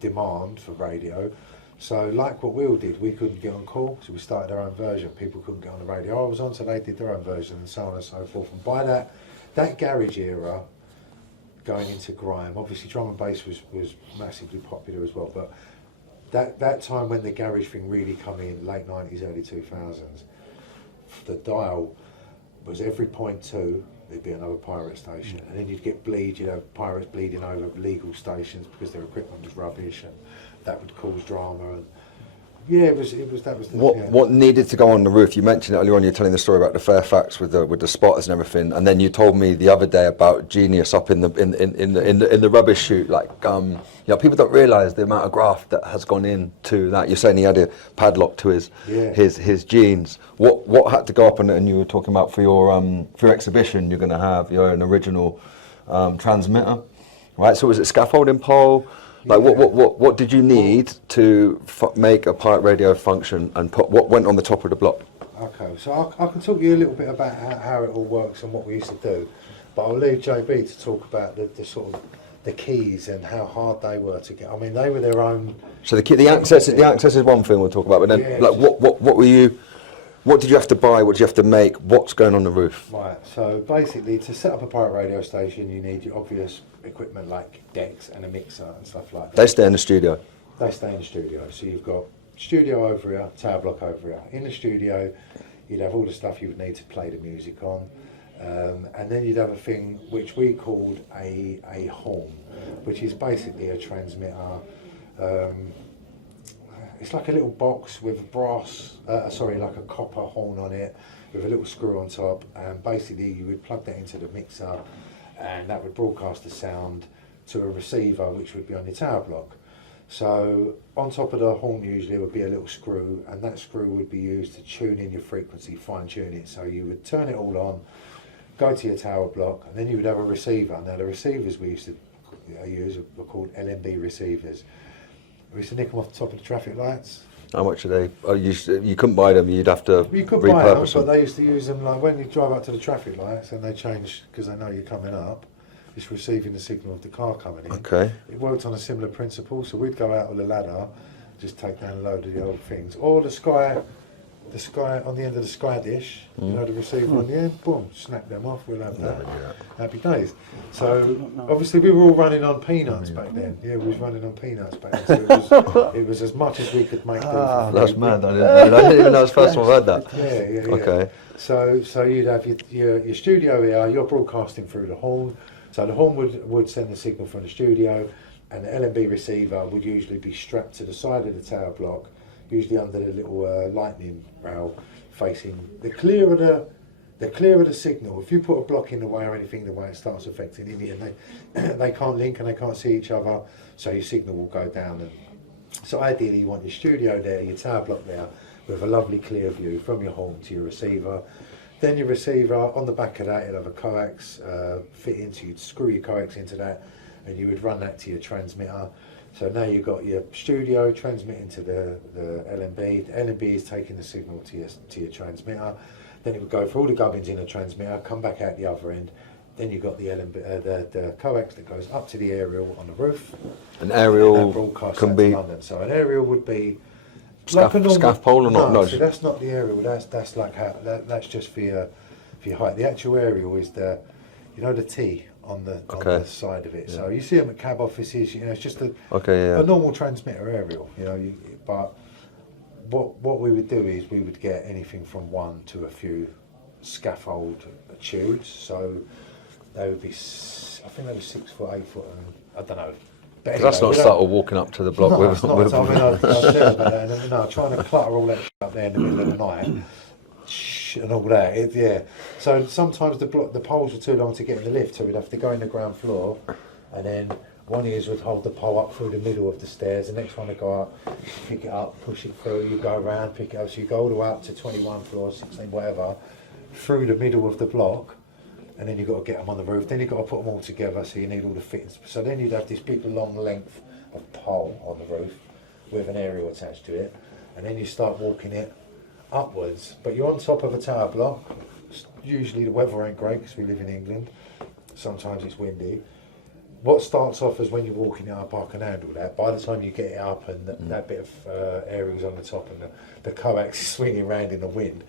demand for radio. So, like what we all did, we couldn't get on call, so we started our own version. People couldn't get on the radio I was on, so they did their own version, and so on and so forth. And by that garage era, going into grime, obviously drum and bass was massively popular as well, but that time when the garage thing really come in, late 90s, early 2000s, the dial was every 0.2, there'd be another pirate station, and then you'd have pirates bleeding over legal stations because their equipment was rubbish, and that would cause drama. And Yeah, it was that was the, What needed to go on the roof? You mentioned it earlier on. You're telling the story about the Fairfax with the spotters and everything, and then you told me the other day about Genius up in the rubbish chute. Like, people don't realise the amount of graft that has gone into that. You're saying he had a padlock to his jeans. What had to go up? And you were talking about for your exhibition, you're going to have an original transmitter, right? So was it scaffolding pole? Like what did you need to make a pirate radio function, and what went on the top of the block? Okay, so I can talk to you a little bit about how it all works and what we used to do, but I'll leave JB to talk about the sort of the keys and how hard they were to get. I mean, they were their own. So the access is one thing we'll talk about, but then what did you have to buy? What did you have to make? What's going on the roof? Right. So basically, to set up a pirate radio station, you need your obvious equipment like decks and a mixer and stuff like that. They stay in the studio. They stay in the studio. So you've got studio over here, tower block over here. In the studio, you'd have all the stuff you would need to play the music on, and then you'd have a thing which we called a horn, which is basically a transmitter. It's like a little box with like a copper horn on it with a little screw on top, and basically you would plug that into the mixer and that would broadcast the sound to a receiver which would be on your tower block. So on top of the horn usually would be a little screw, and that screw would be used to tune in your frequency, fine tune it. So you would turn it all on, go to your tower block, and then you would have a receiver. Now the receivers we used to use were called LMB receivers. We used to nick them off the top of the traffic lights. How much are they? Oh, you couldn't buy them. You'd have to you could repurpose buy them, them. but they used to use them like when you drive up to the traffic lights and they change because they know you're coming up. It's receiving the signal of the car coming in. Okay. It worked on a similar principle, so we'd go out with a ladder, just take down a load of the old things, or the sky on the end of the sky dish, the receiver on the end, boom, snap them off. We'll have that. Happy days. So obviously we were all running on peanuts back then. Yeah, we was running on peanuts back then. So it was as much as we could make. That's mad. I didn't even know it's the first time I've heard that. Yeah. Okay. So you'd have your studio here. You're broadcasting through the horn. So the horn would send the signal from the studio, and the LMB receiver would usually be strapped to the side of the tower block, usually under the little lightning rail facing. The clearer the signal, if you put a block in the way or anything, the way it starts affecting it, and they can't link and they can't see each other, so your signal will go down. And so ideally you want your studio there, your tower block there, with a lovely clear view from your horn to your receiver. Then your receiver, on the back of that, you'll have a coax fit into, you'd screw your coax into that, and you would run that to your transmitter. So now you've got your studio transmitting to the LMB. The LMB is taking the signal to your transmitter. Then it would go for all the gubbins in the transmitter, come back out the other end. Then you've got the LMB, the coax that goes up to the aerial on the roof. An aerial can be London. So an aerial would be scaff pole or not? No, so that's not the aerial. That's like that's just for your height. The actual aerial is the T on the side of it. Yeah. So you see them at cab offices. It's just a normal transmitter aerial. But what we would do is we would get anything from one to a few scaffold tubes. So they would be, I think they were 6 foot, 8 foot, and I don't know. But anyway, that's not subtle walking up to the block with. It's not. I mean, I'll tell you about that. And, trying to clutter all that shit up there in the middle of the night, and all that. So sometimes the poles were too long to get in the lift, so we'd have to go in the ground floor, and then one ears would hold the pole up through the middle of the stairs. The next one would go up, pick it up, push it through. You go around, pick it up. So you go all the way up to 21 floors, 16, whatever, through the middle of the block. And then you've got to get them on the roof. Then you've got to put them all together, so you need all the fittings. So then you'd have this big long length of pole on the roof with an aerial attached to it. And then you start walking it upwards. But you're on top of a tower block. Usually the weather ain't great because we live in England. Sometimes it's windy. What starts off as when you're walking it up, I can handle that. By the time you get it up and that bit of aerial's on the top and the coax is swinging around in the wind,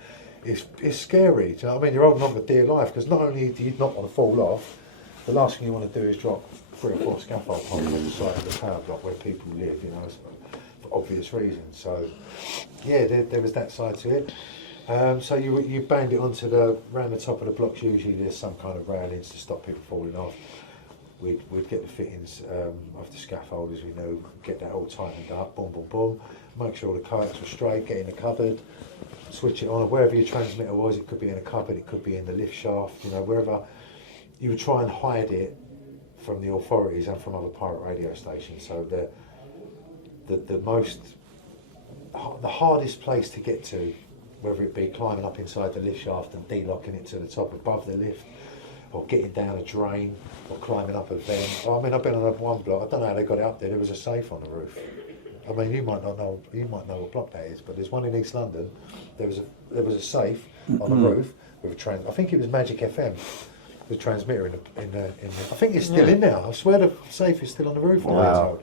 it's scary. Do you know what I mean? You're holding on for dear life because not only do you not want to fall off, the last thing you want to do is drop 3 or 4 scaffold poles on the side of the tower block where people live, for obvious reasons. So, there was that side to it. So you banged it onto around the top of the blocks. Usually there's some kind of railings to stop people falling off. We'd get the fittings off the scaffold, as we know, get that all tightened up, boom, boom, boom. make sure all the coax were straight, get in the cupboard, switch it on, or wherever your transmitter was. It could be in a cupboard, it could be in the lift shaft, you know, wherever. You would try and hide it from the authorities and from other pirate radio stations. So the hardest place to get to, whether it be climbing up inside the lift shaft and de-locking it to the top above the lift, or getting down a drain, or climbing up a vent. I mean, I've been on one block, I don't know how they got it up there, there was a safe on the roof. I mean, you might know what block that is, but there's one in East London, there was a safe on the roof with a I think it was Magic FM, the transmitter in the I think it's still in there, I swear the safe is still on the roof. Wow.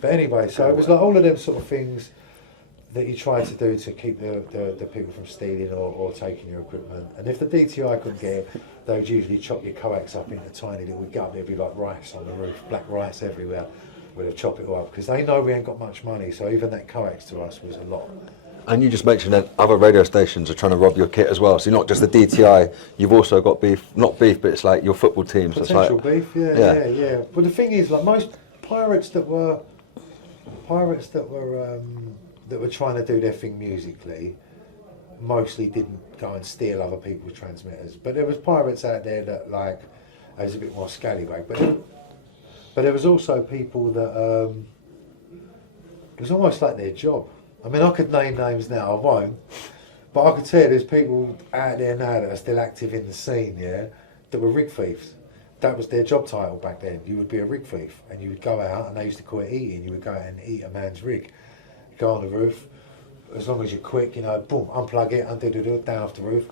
But anyway, so it was like all of them sort of things that you try to do to keep the people from stealing or taking your equipment. And if the DTI couldn't get it, they would usually chop your coax up into tiny little gut. There'd be like rice on the roof, black rice everywhere. We'd chop it all up because they know we ain't got much money. So even that coax to us was a lot. And you just mentioned that other radio stations are trying to rob your kit as well. So not just the DTI, you've also got beef, not beef, but it's like your football teams. Potential beef, yeah. But the thing is, like most pirates that were trying to do their thing musically, mostly didn't go and steal other people's transmitters. But there was pirates out there that like, it was a bit more scallywag. But there was also people that it was almost like their job. I mean, I could name names now, I won't. But I could tell you there's people out there now that are still active in the scene, yeah, that were rig thieves. That was their job title back then. You would be a rig thief, and you would go out, and they used to call it eating. You would go out and eat a man's rig. Go on the roof, as long as you're quick, you know, boom, unplug it, undo, down off the roof,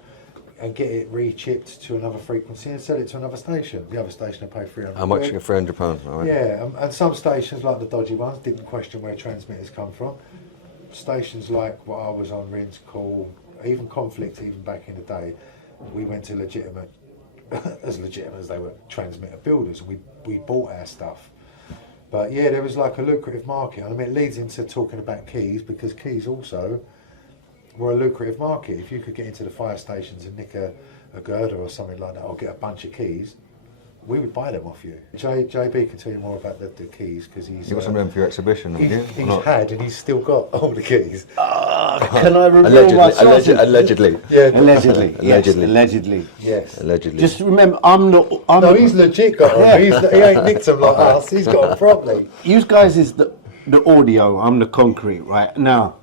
and get it re-chipped to another frequency and sell it to another station. The other station will pay £300. How much? £300, right? Yeah, and some stations, like the dodgy ones, didn't question where transmitters come from. Stations like what I was on, Rins, Call, even Conflict, even back in the day, we went to legitimate, as legitimate as they were, transmitter builders, and we bought our stuff. But yeah, there was like a lucrative market. I mean, it leads into talking about keys, because keys also were a lucrative market. If you could get into the fire stations and nick a girder or something like that, or get a bunch of keys, we would buy them off you. JB can tell you more about the keys, because he's... You got some of them for your exhibition, haven't you? He's had, and he's still got all the keys. Can I reveal my sources? Allegedly. Yeah, Allegedly. Yes, allegedly. yes. Allegedly. Just remember, I'm No, he's legit got them. He ain't nicked them like us. He's got them properly. You guys is the audio, I'm the concrete, right? Now,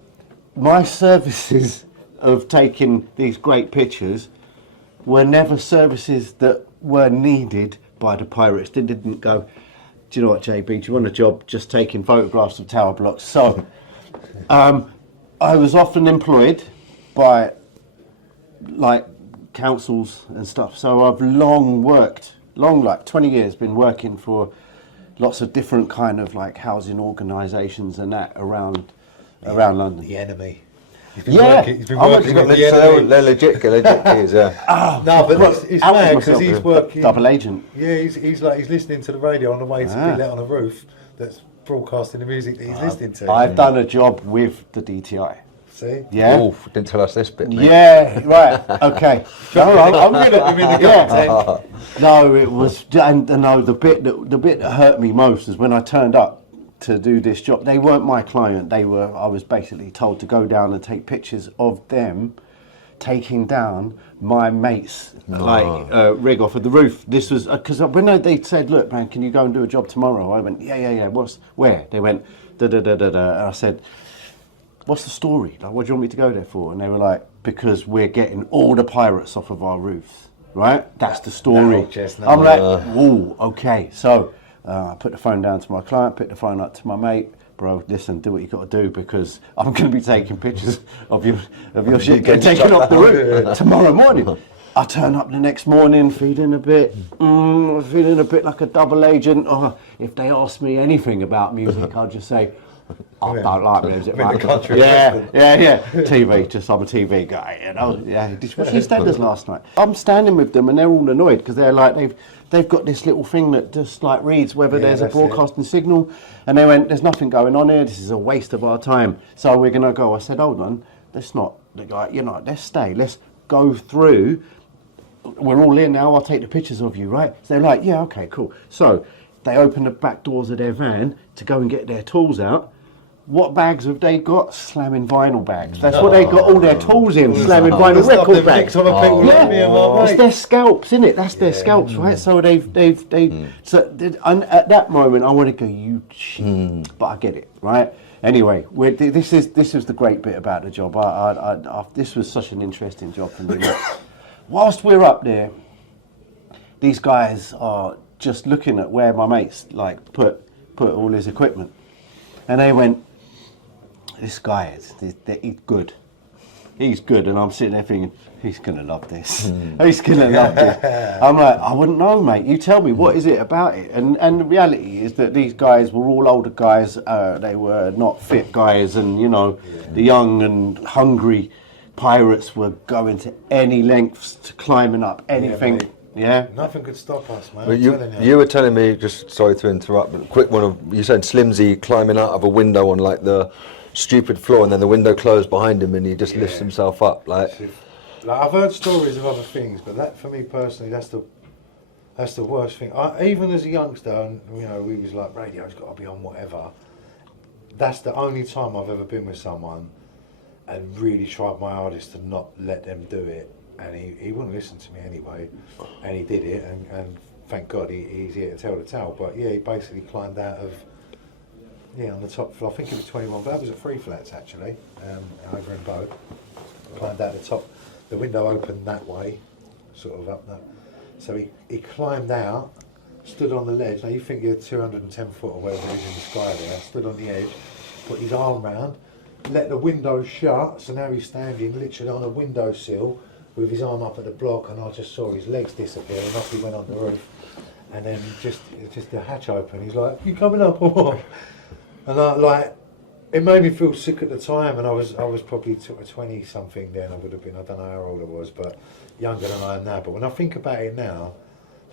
my services of taking these great pictures were never services that were needed by the pirates. They didn't go, do you know what, JB, do you want a job just taking photographs of tower blocks? So, I was often employed by, like, councils and stuff. So I've long like 20 years, been working for lots of different kind of like housing organisations and that around London. The enemy. He's been working with the enemy. They're legit keys, yeah. No, but it's mad because he's working. Double agent. Yeah, he's listening to the radio on the way to be let on a roof that's broadcasting the music that he's listening to. I've done a job with the DTI. See? Yeah. Oh, didn't tell us this bit, mate. Yeah, right. Okay. No, I'm gonna. Yeah. No, it was, and no, the bit that hurt me most is when I turned up to do this job. They weren't my client. I was basically told to go down and take pictures of them taking down my mate's rig off of the roof. This was because when they said, "Look, man, can you go and do a job tomorrow?" I went, "Yeah. Where?" They went, "Da da da da da." And I said, "What's the story? Like, what do you want me to go there for?" And they were like, "Because we're getting all the pirates off of our roofs." Right? That's the story. I'm like, "Ooh, okay." So I put the phone down to my client, picked the phone up to my mate. Bro, listen, do what you got to do, because I'm going to be taking pictures of your shit getting taken off the roof tomorrow morning. I turn up the next morning, feeling a bit like a double agent. Or if they ask me anything about music, I'll just say, I don't like music. I'm in the country. Yeah. TV, just I'm a TV guy, you know. Yeah. Did you watch EastEnders last night? I'm standing with them and they're all annoyed because they're like they've got this little thing that just like reads whether there's a broadcasting signal, and they went, "There's nothing going on here. This is a waste of our time. So we're gonna go." I said, "Hold on, let's not. Let's stay. Let's go through. We're all in now. I'll take the pictures of you, right?" So they're like, "Yeah, okay, cool." So they open the back doors of their van to go and get their tools out. What bags have they got? Slamming vinyl bags. That's what they got all their tools in. Slamming vinyl record bags. It's their scalps, isn't it? That's their scalps, right? So and at that moment, I want to go, you shit, but I get it, right? Anyway, this is the great bit about the job. This was such an interesting job for me. Whilst we're up there, these guys are just looking at where my mates like put all his equipment, and they went, "This guy he's good. He's good." And I'm sitting there thinking, he's gonna love this. He's gonna love this. I'm like, I wouldn't know, mate. You tell me, what is it about it? And the reality is that these guys were all older guys. They were not fit guys, and the young and hungry pirates were going to any lengths to climbing up anything. Yeah, nothing could stop us, man. But you were telling me, just sorry to interrupt, but a quick one. You said Slimsy climbing out of a window on like the stupid floor, and then the window closed behind him, and he just lifts himself up. Like I've heard stories of other things, but that for me personally, that's the worst thing. Even as a youngster, and we was like, radio's got to be on, whatever. That's the only time I've ever been with someone and really tried my hardest to not let them do it. And he wouldn't listen to me anyway, and he did it, and thank God he's here to tell the tale. But yeah, he basically climbed out of, on the top floor, I think it was 21, but that was at 3 flats actually, over in Bow. Climbed out the top, the window opened that way, sort of up that. So he climbed out, stood on the ledge. Now you think you're 210 foot or whatever it is in the sky there, stood on the edge, put his arm round, let the window shut, so now he's standing literally on a windowsill, with his arm up at the block, and I just saw his legs disappear, and off he went on the roof. And then just the hatch open. He's like, "You coming up or what?" And it made me feel sick at the time, and I was probably 20 something then. I would have been, I don't know how old I was, but younger than I am now. But when I think about it now,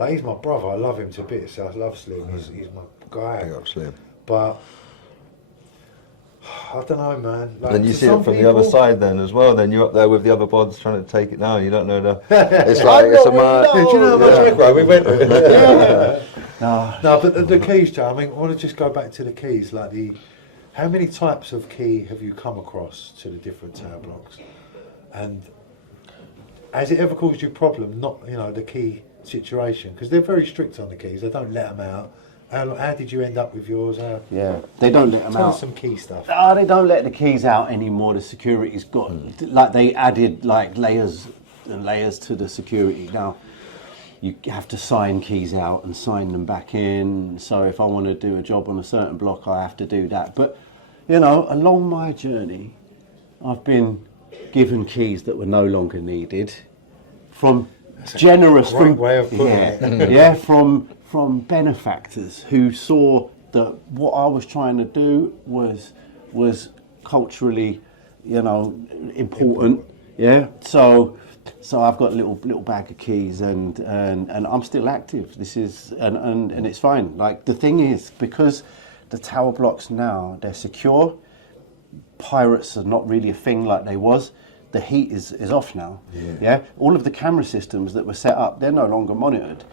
he's my brother. I love him to bits. I love Slim. He's my guy. Big up Slim. But I don't know, man. Then you see it from the other side then as well. Then you're up there with the other bods trying to take it down. You don't know it's like, it's a mad... Do you know how much we went with it? No, but the keys, Joe, I mean, I want to just go back to the keys. How many types of key have you come across to the different tower blocks? And has it ever caused you a problem, not, the key situation? Because they're very strict on the keys. They don't let them out. How did you end up with yours? Yeah, they don't let them out. Tell us some key stuff. They don't let the keys out anymore. The security's got, they added layers and layers to the security. Now, you have to sign keys out and sign them back in. So if I want to do a job on a certain block, I have to do that. But, along my journey, I've been given keys that were no longer needed from generous... way of putting it. Yeah, from benefactors who saw that what I was trying to do was culturally, important. Yeah. So I've got a little bag of keys, and I'm still active. This is and it's fine. Like, the thing is, because the tower blocks now, they're secure. Pirates are not really a thing like they was. The heat is off now. Yeah. All of the camera systems that were set up, they're no longer monitored.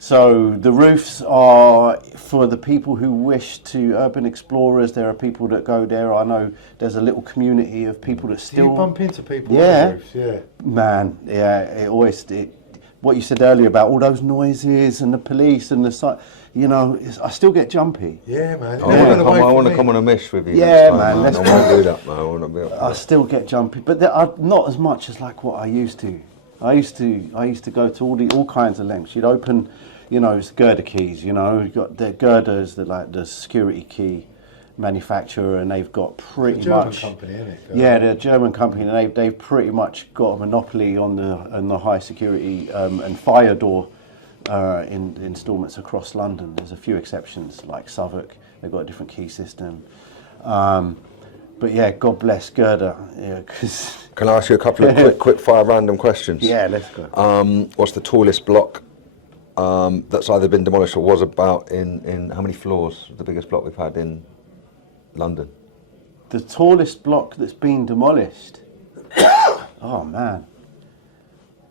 So the roofs are for the people who wish to, urban explorers. There are people that go there. I know there's a little community of people that still... Do you bump into people on the roofs? Yeah. Man, yeah, what you said earlier about all those noises and the police and I still get jumpy. Yeah, man. I want to come on a mish with you. Yeah, man. I want to do that, man. I still get jumpy, but not as much as like what I used to. I used to go to all kinds of lengths. You'd open, it's girder keys. You've got the girders, the security key manufacturer, and they've got pretty much. German company, isn't it? Yeah, they're a German company, and they've pretty much got a monopoly on the high security and fire door installments across London. There's a few exceptions like Southwark. They've got a different key system. But yeah, God bless Girder. Yeah, Can I ask you a couple of quick fire random questions? Yeah, let's go. What's the tallest block that's either been demolished or was about in how many floors? The biggest block we've had in London. The tallest block that's been demolished. Oh man.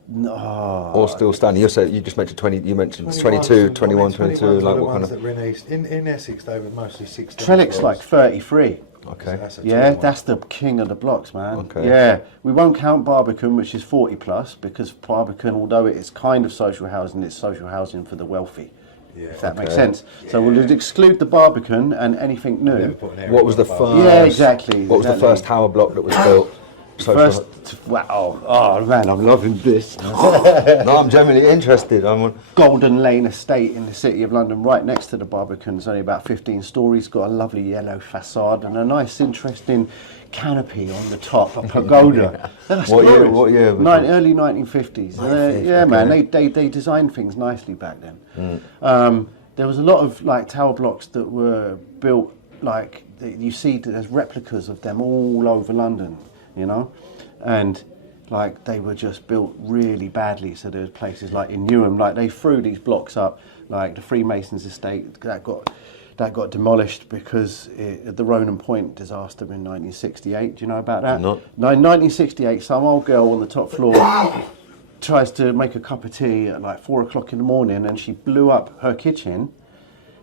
No. Or still standing. You just mentioned 20. You mentioned 22, 21, 22. Like what kind of? That were in Essex, they were mostly 16. Trellick's like 33. Okay. That's a Yeah, tall one. that's the king of the blocks, man. Okay. Yeah, we won't count Barbican, which is 40 plus, because Barbican, although it is kind of social housing, it's social housing for the wealthy. Yeah. If that makes Okay. sense. So we'll exclude the Barbican and anything Never new. put an area What was the above. first? Yeah, exactly. What was the first tower block that was built? First, wow, oh man, I'm loving this. No, I'm genuinely interested. Golden Lane estate in the city of London, right next to the Barbican. It's only about 15 stories, got a lovely yellow facade and a nice, interesting canopy on the top, a pagoda. That's What year- glorious. what year was it? Early 1950s. 1950s, Yeah, man, okay. they designed things nicely back then. There was a lot of like tower blocks that were built like you see. There's replicas of them all over London, you know, and like they were just built really badly. So there's places like in Newham, like they threw these blocks up, like the Freemasons estate that got demolished because the Ronan Point disaster in 1968. Do you know about that? Not. No, in 1968, some old girl on the top floor tries to make a cup of tea at like 4 o'clock in the morning, and she blew up her kitchen,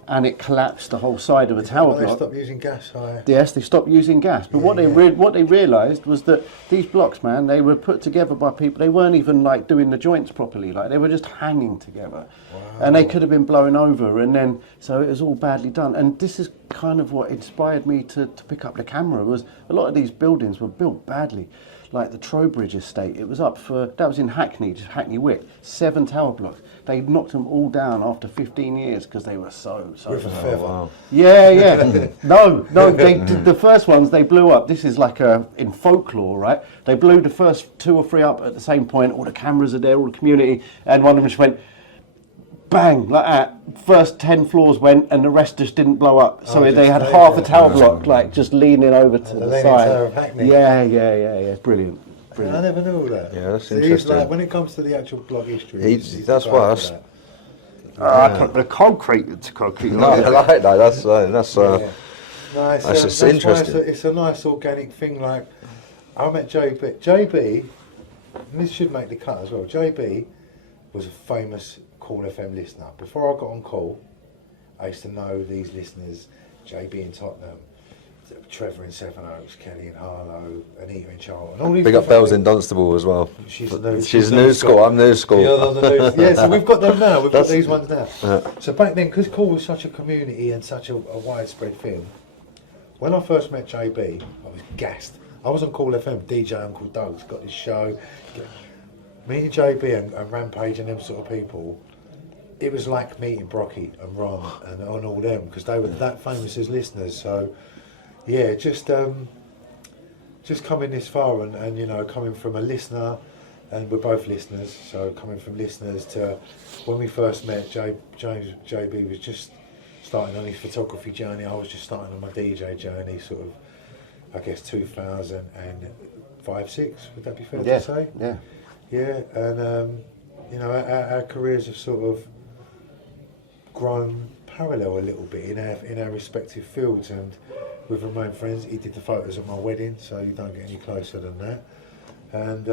and it collapsed the whole side of a tower Well, they block. stopped using gas higher. Yes, they stopped using gas. But what they realised was that these blocks, man, they were put together by people. They weren't even like doing the joints properly. Like they were just hanging together, and they could have been blown over. And then so it was all badly done. And this is kind of what inspired me to pick up the camera. Was a lot of these buildings were built badly. Like the Trowbridge estate, it was up for, that was in Hackney, just Hackney Wick, 7 tower blocks. They knocked them all down after 15 years because they were so With a bad. feather. Yeah. No, they did the first ones they blew up. This is like in folklore, right? They blew the first 2 or 3 up at the same point. All the cameras are there, all the community, and one of them just went bang like that. First 10 floors went, and the rest just didn't blow up. So they had half a tower block, like just leaning over to the Leaning side. Tower of Hackney. Yeah. It's brilliant. I never knew all that. Yeah, that's So he's interesting. like, when it comes to the actual block history, That's why I The concrete. No, I like that. That's No, That's just interesting. It's a nice organic thing. Like I met JB, and this should make the cut as well. JB was a famous Call FM listener. Before I got on Call, I used to know these listeners: JB in Tottenham, Trevor in Sevenoaks, Kelly in Harlow, Anita in Charlton. All these big up different Bells people. in Dunstable as well. She's new school. I'm new school. You're on the news. Yeah, so we've got them now. We've got That's- these ones now. So back then, because Call was such a community and such a widespread thing, when I first met JB, I was gassed. I was on Call FM, DJ Uncle Doug's got this show. Meeting JB and Rampage and them sort of people, it was like meeting Brocky and Ron and all them, because they were that famous as listeners. So, yeah, just coming this far and you know, coming from a listener, and we're both listeners, so coming from listeners to when we first met, JB was just starting on his photography journey. I was just starting on my DJ journey, sort of, I guess 2005, 6. Would that be fair to say? Yeah. Yeah, and you know, our careers have sort of grown parallel a little bit in our respective fields, and we've remained friends. He did the photos at my wedding, so you don't get any closer than that. And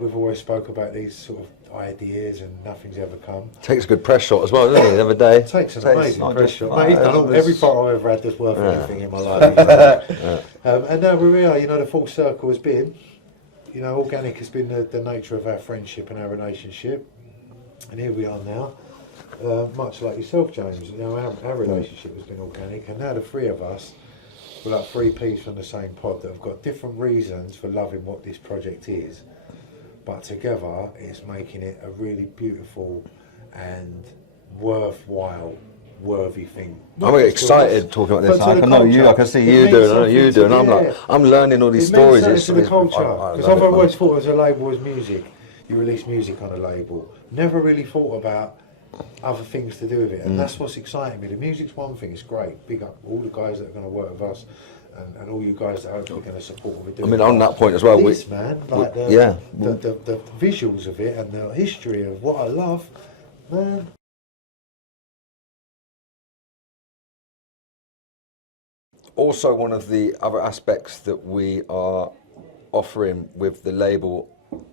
we've always spoke about these sort of ideas, and nothing's ever come. Takes a good press shot as well, doesn't he? The other day. Takes an amazing not pressure. just- Mate, he's done it's- every photo I've ever had that's worth anything in my life. And now we are, you know, the full circle has been, you know, organic has been the nature of our friendship and our relationship. And here we are now, much like yourself, James. You know, our relationship has been organic, and now the 3 of us, we're like 3 peas from the same pod that have got different reasons for loving what this project is. But together, it's making it a really beautiful and worthwhile, worthy thing. I'm excited talking about this. But to I the can know you. I culture, can see it you means doing. I know something you to- doing. I'm like, yeah. I'm learning all these It means stories. something to the culture, I because love I've it, man. always thought as a label as music, you release music on a label. Never really thought about other things to do with it, and that's what's exciting me. The music's one thing, it's great. Big up all the guys that are going to work with us, and all you guys that are hopefully going to support what we're doing. I mean, on that point as well, This, man, like the, yeah. the visuals of it and the history of what I love, man. Also, one of the other aspects that we are offering with the label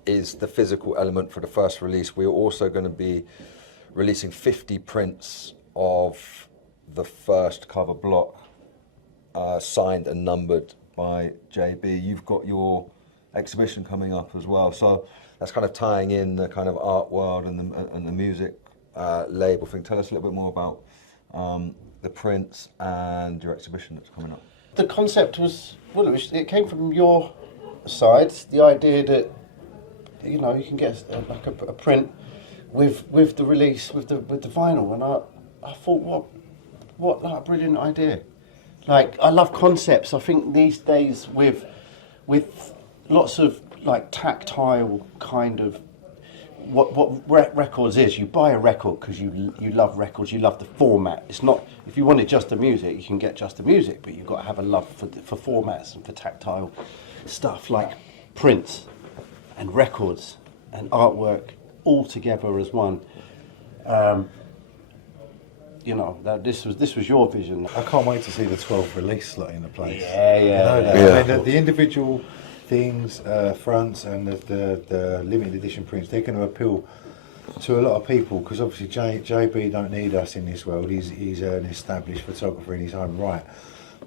is the physical element for the first release. We're also going to be releasing 50 prints of the first cover block signed and numbered by JB. You've got your exhibition coming up as well, so that's kind of tying in the kind of art world and the music label thing. Tell us a little bit more about the prints and your exhibition that's coming up. The concept was, well, it came from your side, the idea that, you know, you can get a print with the release, with the vinyl, and I thought, what like a brilliant idea. Like, I love concepts. I think these days with lots of like tactile kind of records is, you buy a record because you love records, you love the format. It's not, if you wanted just the music, you can get just the music, but you've got to have a love for formats and for tactile stuff like prints and records and artwork all together as one. You know, this was your vision. I can't wait to see the 12th release slot in the place. Yeah. You know that? Yeah. I mean, the individual things, fronts and the limited edition prints, they're going to appeal to a lot of people, because obviously JB don't need us in this world. He's an established photographer in his own right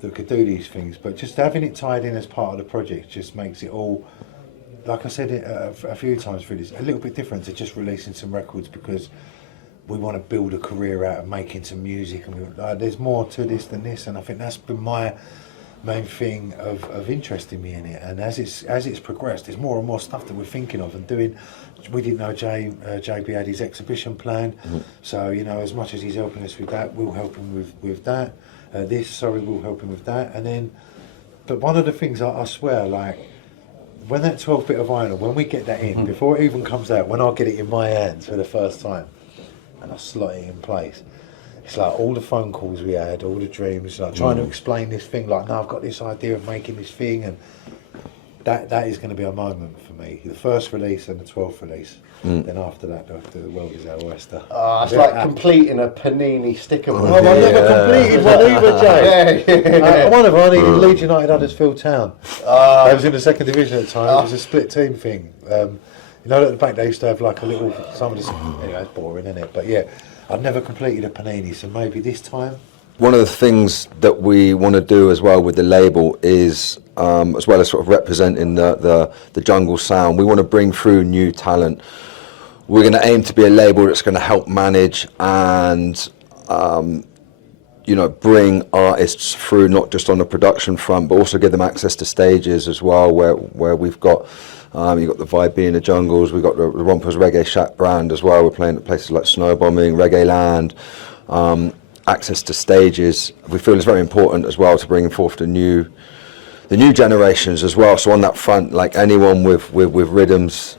that could do these things, but just having it tied in as part of the project just makes it all, like I said it a few times through this, a little bit different to just releasing some records, because we want to build a career out of making some music, and there's more to this than this, and I think that's been my main thing of interesting me in it. And as it's progressed, there's more and more stuff that we're thinking of and doing. We didn't know JB had his exhibition plan, so, you know, as much as he's helping us with that, we'll help him with that. We'll help him with that. And then, but one of the things I swear, like, when that 12 bit of vinyl, when we get that in, before it even comes out, when I get it in my hands for the first time, and I slot it in place, it's like all the phone calls we had, all the dreams, like trying to explain this thing, like, no, I've got this idea of making this thing, and that is going to be a moment for me. The first release and the 12th release. Then after that, the world is our oyster. It's like completing a Panini sticker book. Oh, I never completed one either, Jay. One of them, I needed Leeds United Huddersfield Town. I was in the second division at the time. It was a split team thing. You know, at the back they used to have like a little, some of this, anyway, it's boring, isn't it? But yeah, I'd never completed a Panini, so maybe this time. One of the things that we want to do as well with the label is, as well as sort of representing the jungle sound, we want to bring through new talent. We're going to aim to be a label that's going to help manage and, you know, bring artists through, not just on the production front, but also give them access to stages as well, where we've got, you've got the Vibe in the Jungles, we've got the Rompa's Reggae Shack brand as well. We're playing at places like Snowbombing, Reggae Land, access to stages. We feel it's very important as well to bring forth the new generations as well. So on that front, like anyone with rhythms,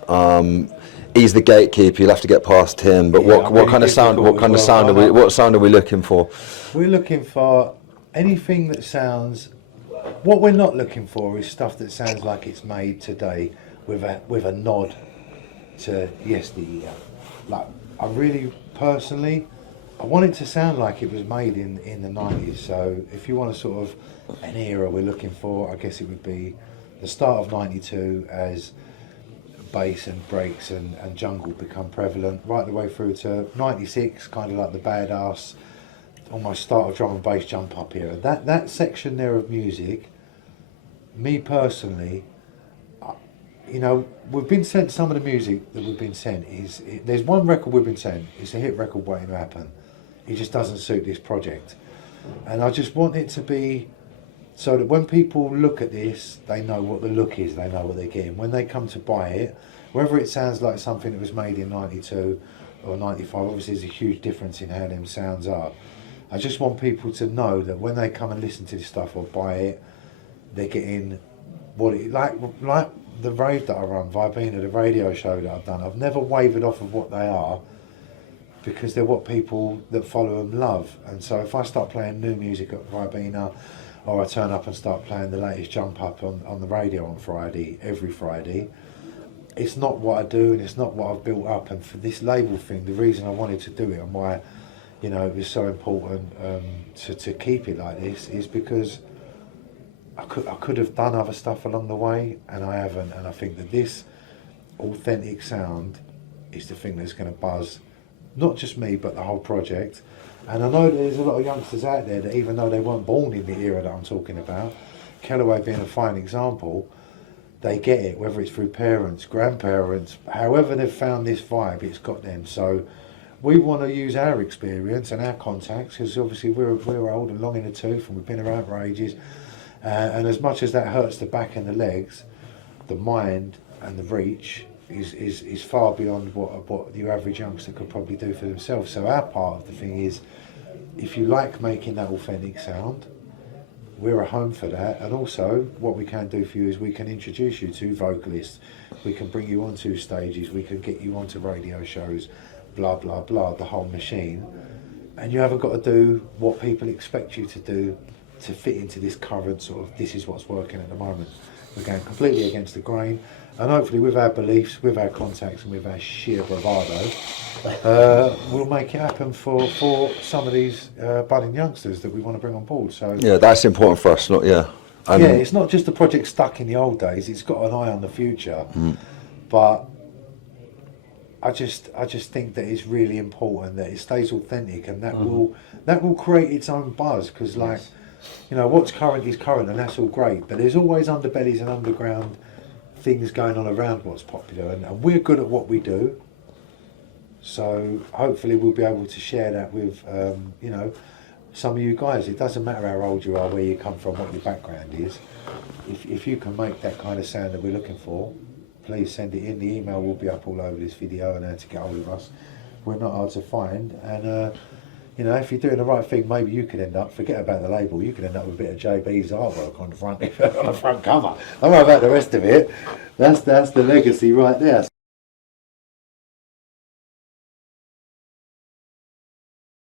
he's the gatekeeper. You'll have to get past him. But what kind of sound? What sound are we looking for? We're looking for anything that sounds. What we're not looking for is stuff that sounds like it's made today with a nod to yesteryear. Like, I really personally, I want it to sound like it was made in the 90s. So if you want a sort of an era we're looking for, I guess it would be the start of 92 as bass and breaks and jungle become prevalent, right the way through to 96, kind of like the badass, almost start of drum and bass jump up era. That section there of music, me personally, you know, we've been sent some of the music that we've been sent. There's one record we've been sent, it's a hit record waiting to happen. It just doesn't suit this project. And I just want it to be so that when people look at this, they know what the look is, they know what they're getting. When they come to buy it, whether it sounds like something that was made in 92 or 95, obviously there's a huge difference in how them sounds are. I just want people to know that when they come and listen to this stuff or buy it, they're getting what it, like the rave that I run, Vibina, the radio show that I've done. I've never wavered off of what they are, because they're what people that follow them love. And so if I start playing new music at Vibina, or I turn up and start playing the latest jump up on the radio on Friday, every Friday, it's not what I do and it's not what I've built up. And for this label thing, the reason I wanted to do it and why, you know, it was so important to keep it like this is because I could have done other stuff along the way and I haven't. And I think that this authentic sound is the thing that's going to buzz not just me, but the whole project. And I know there's a lot of youngsters out there that, even though they weren't born in the era that I'm talking about, Callaway being a fine example, they get it, whether it's through parents, grandparents, however they've found this vibe, it's got them. So we want to use our experience and our contacts, because obviously we're old and long in the tooth and we've been around for ages. And as much as that hurts the back and the legs, the mind and the reach is far beyond what the average youngster could probably do for themselves. So our part of the thing is, if you like making that authentic sound, we're a home for that. And also what we can do for you is we can introduce you to vocalists, we can bring you onto stages, we can get you onto radio shows, blah blah blah, the whole machine. And you haven't got to do what people expect you to do to fit into this current sort of, this is what's working at the moment. We're going completely against the grain, and hopefully with our beliefs, with our contacts and with our sheer bravado, we'll make it happen for some of these budding youngsters that we want to bring on board. So yeah, that's important for us, not yeah, it's not just a project stuck in the old days, it's got an eye on the future. But I just think that it's really important that it stays authentic, and that will create its own buzz, because like, you know, what's current is current, and that's all great, but there's always underbellies and underground things going on around what's popular, and we're good at what we do, so hopefully we'll be able to share that with you know, some of you guys. It doesn't matter how old you are, where you come from, what your background is. If you can make that kind of sound that we're looking for, please send it in. The email will be up all over this video and how to get hold of us. We're not hard to find, and you know, if you're doing the right thing, maybe you could end up, forget about the label, you could end up with a bit of JB's artwork on the front on the front cover. I don't know about the rest of it. That's the legacy right there.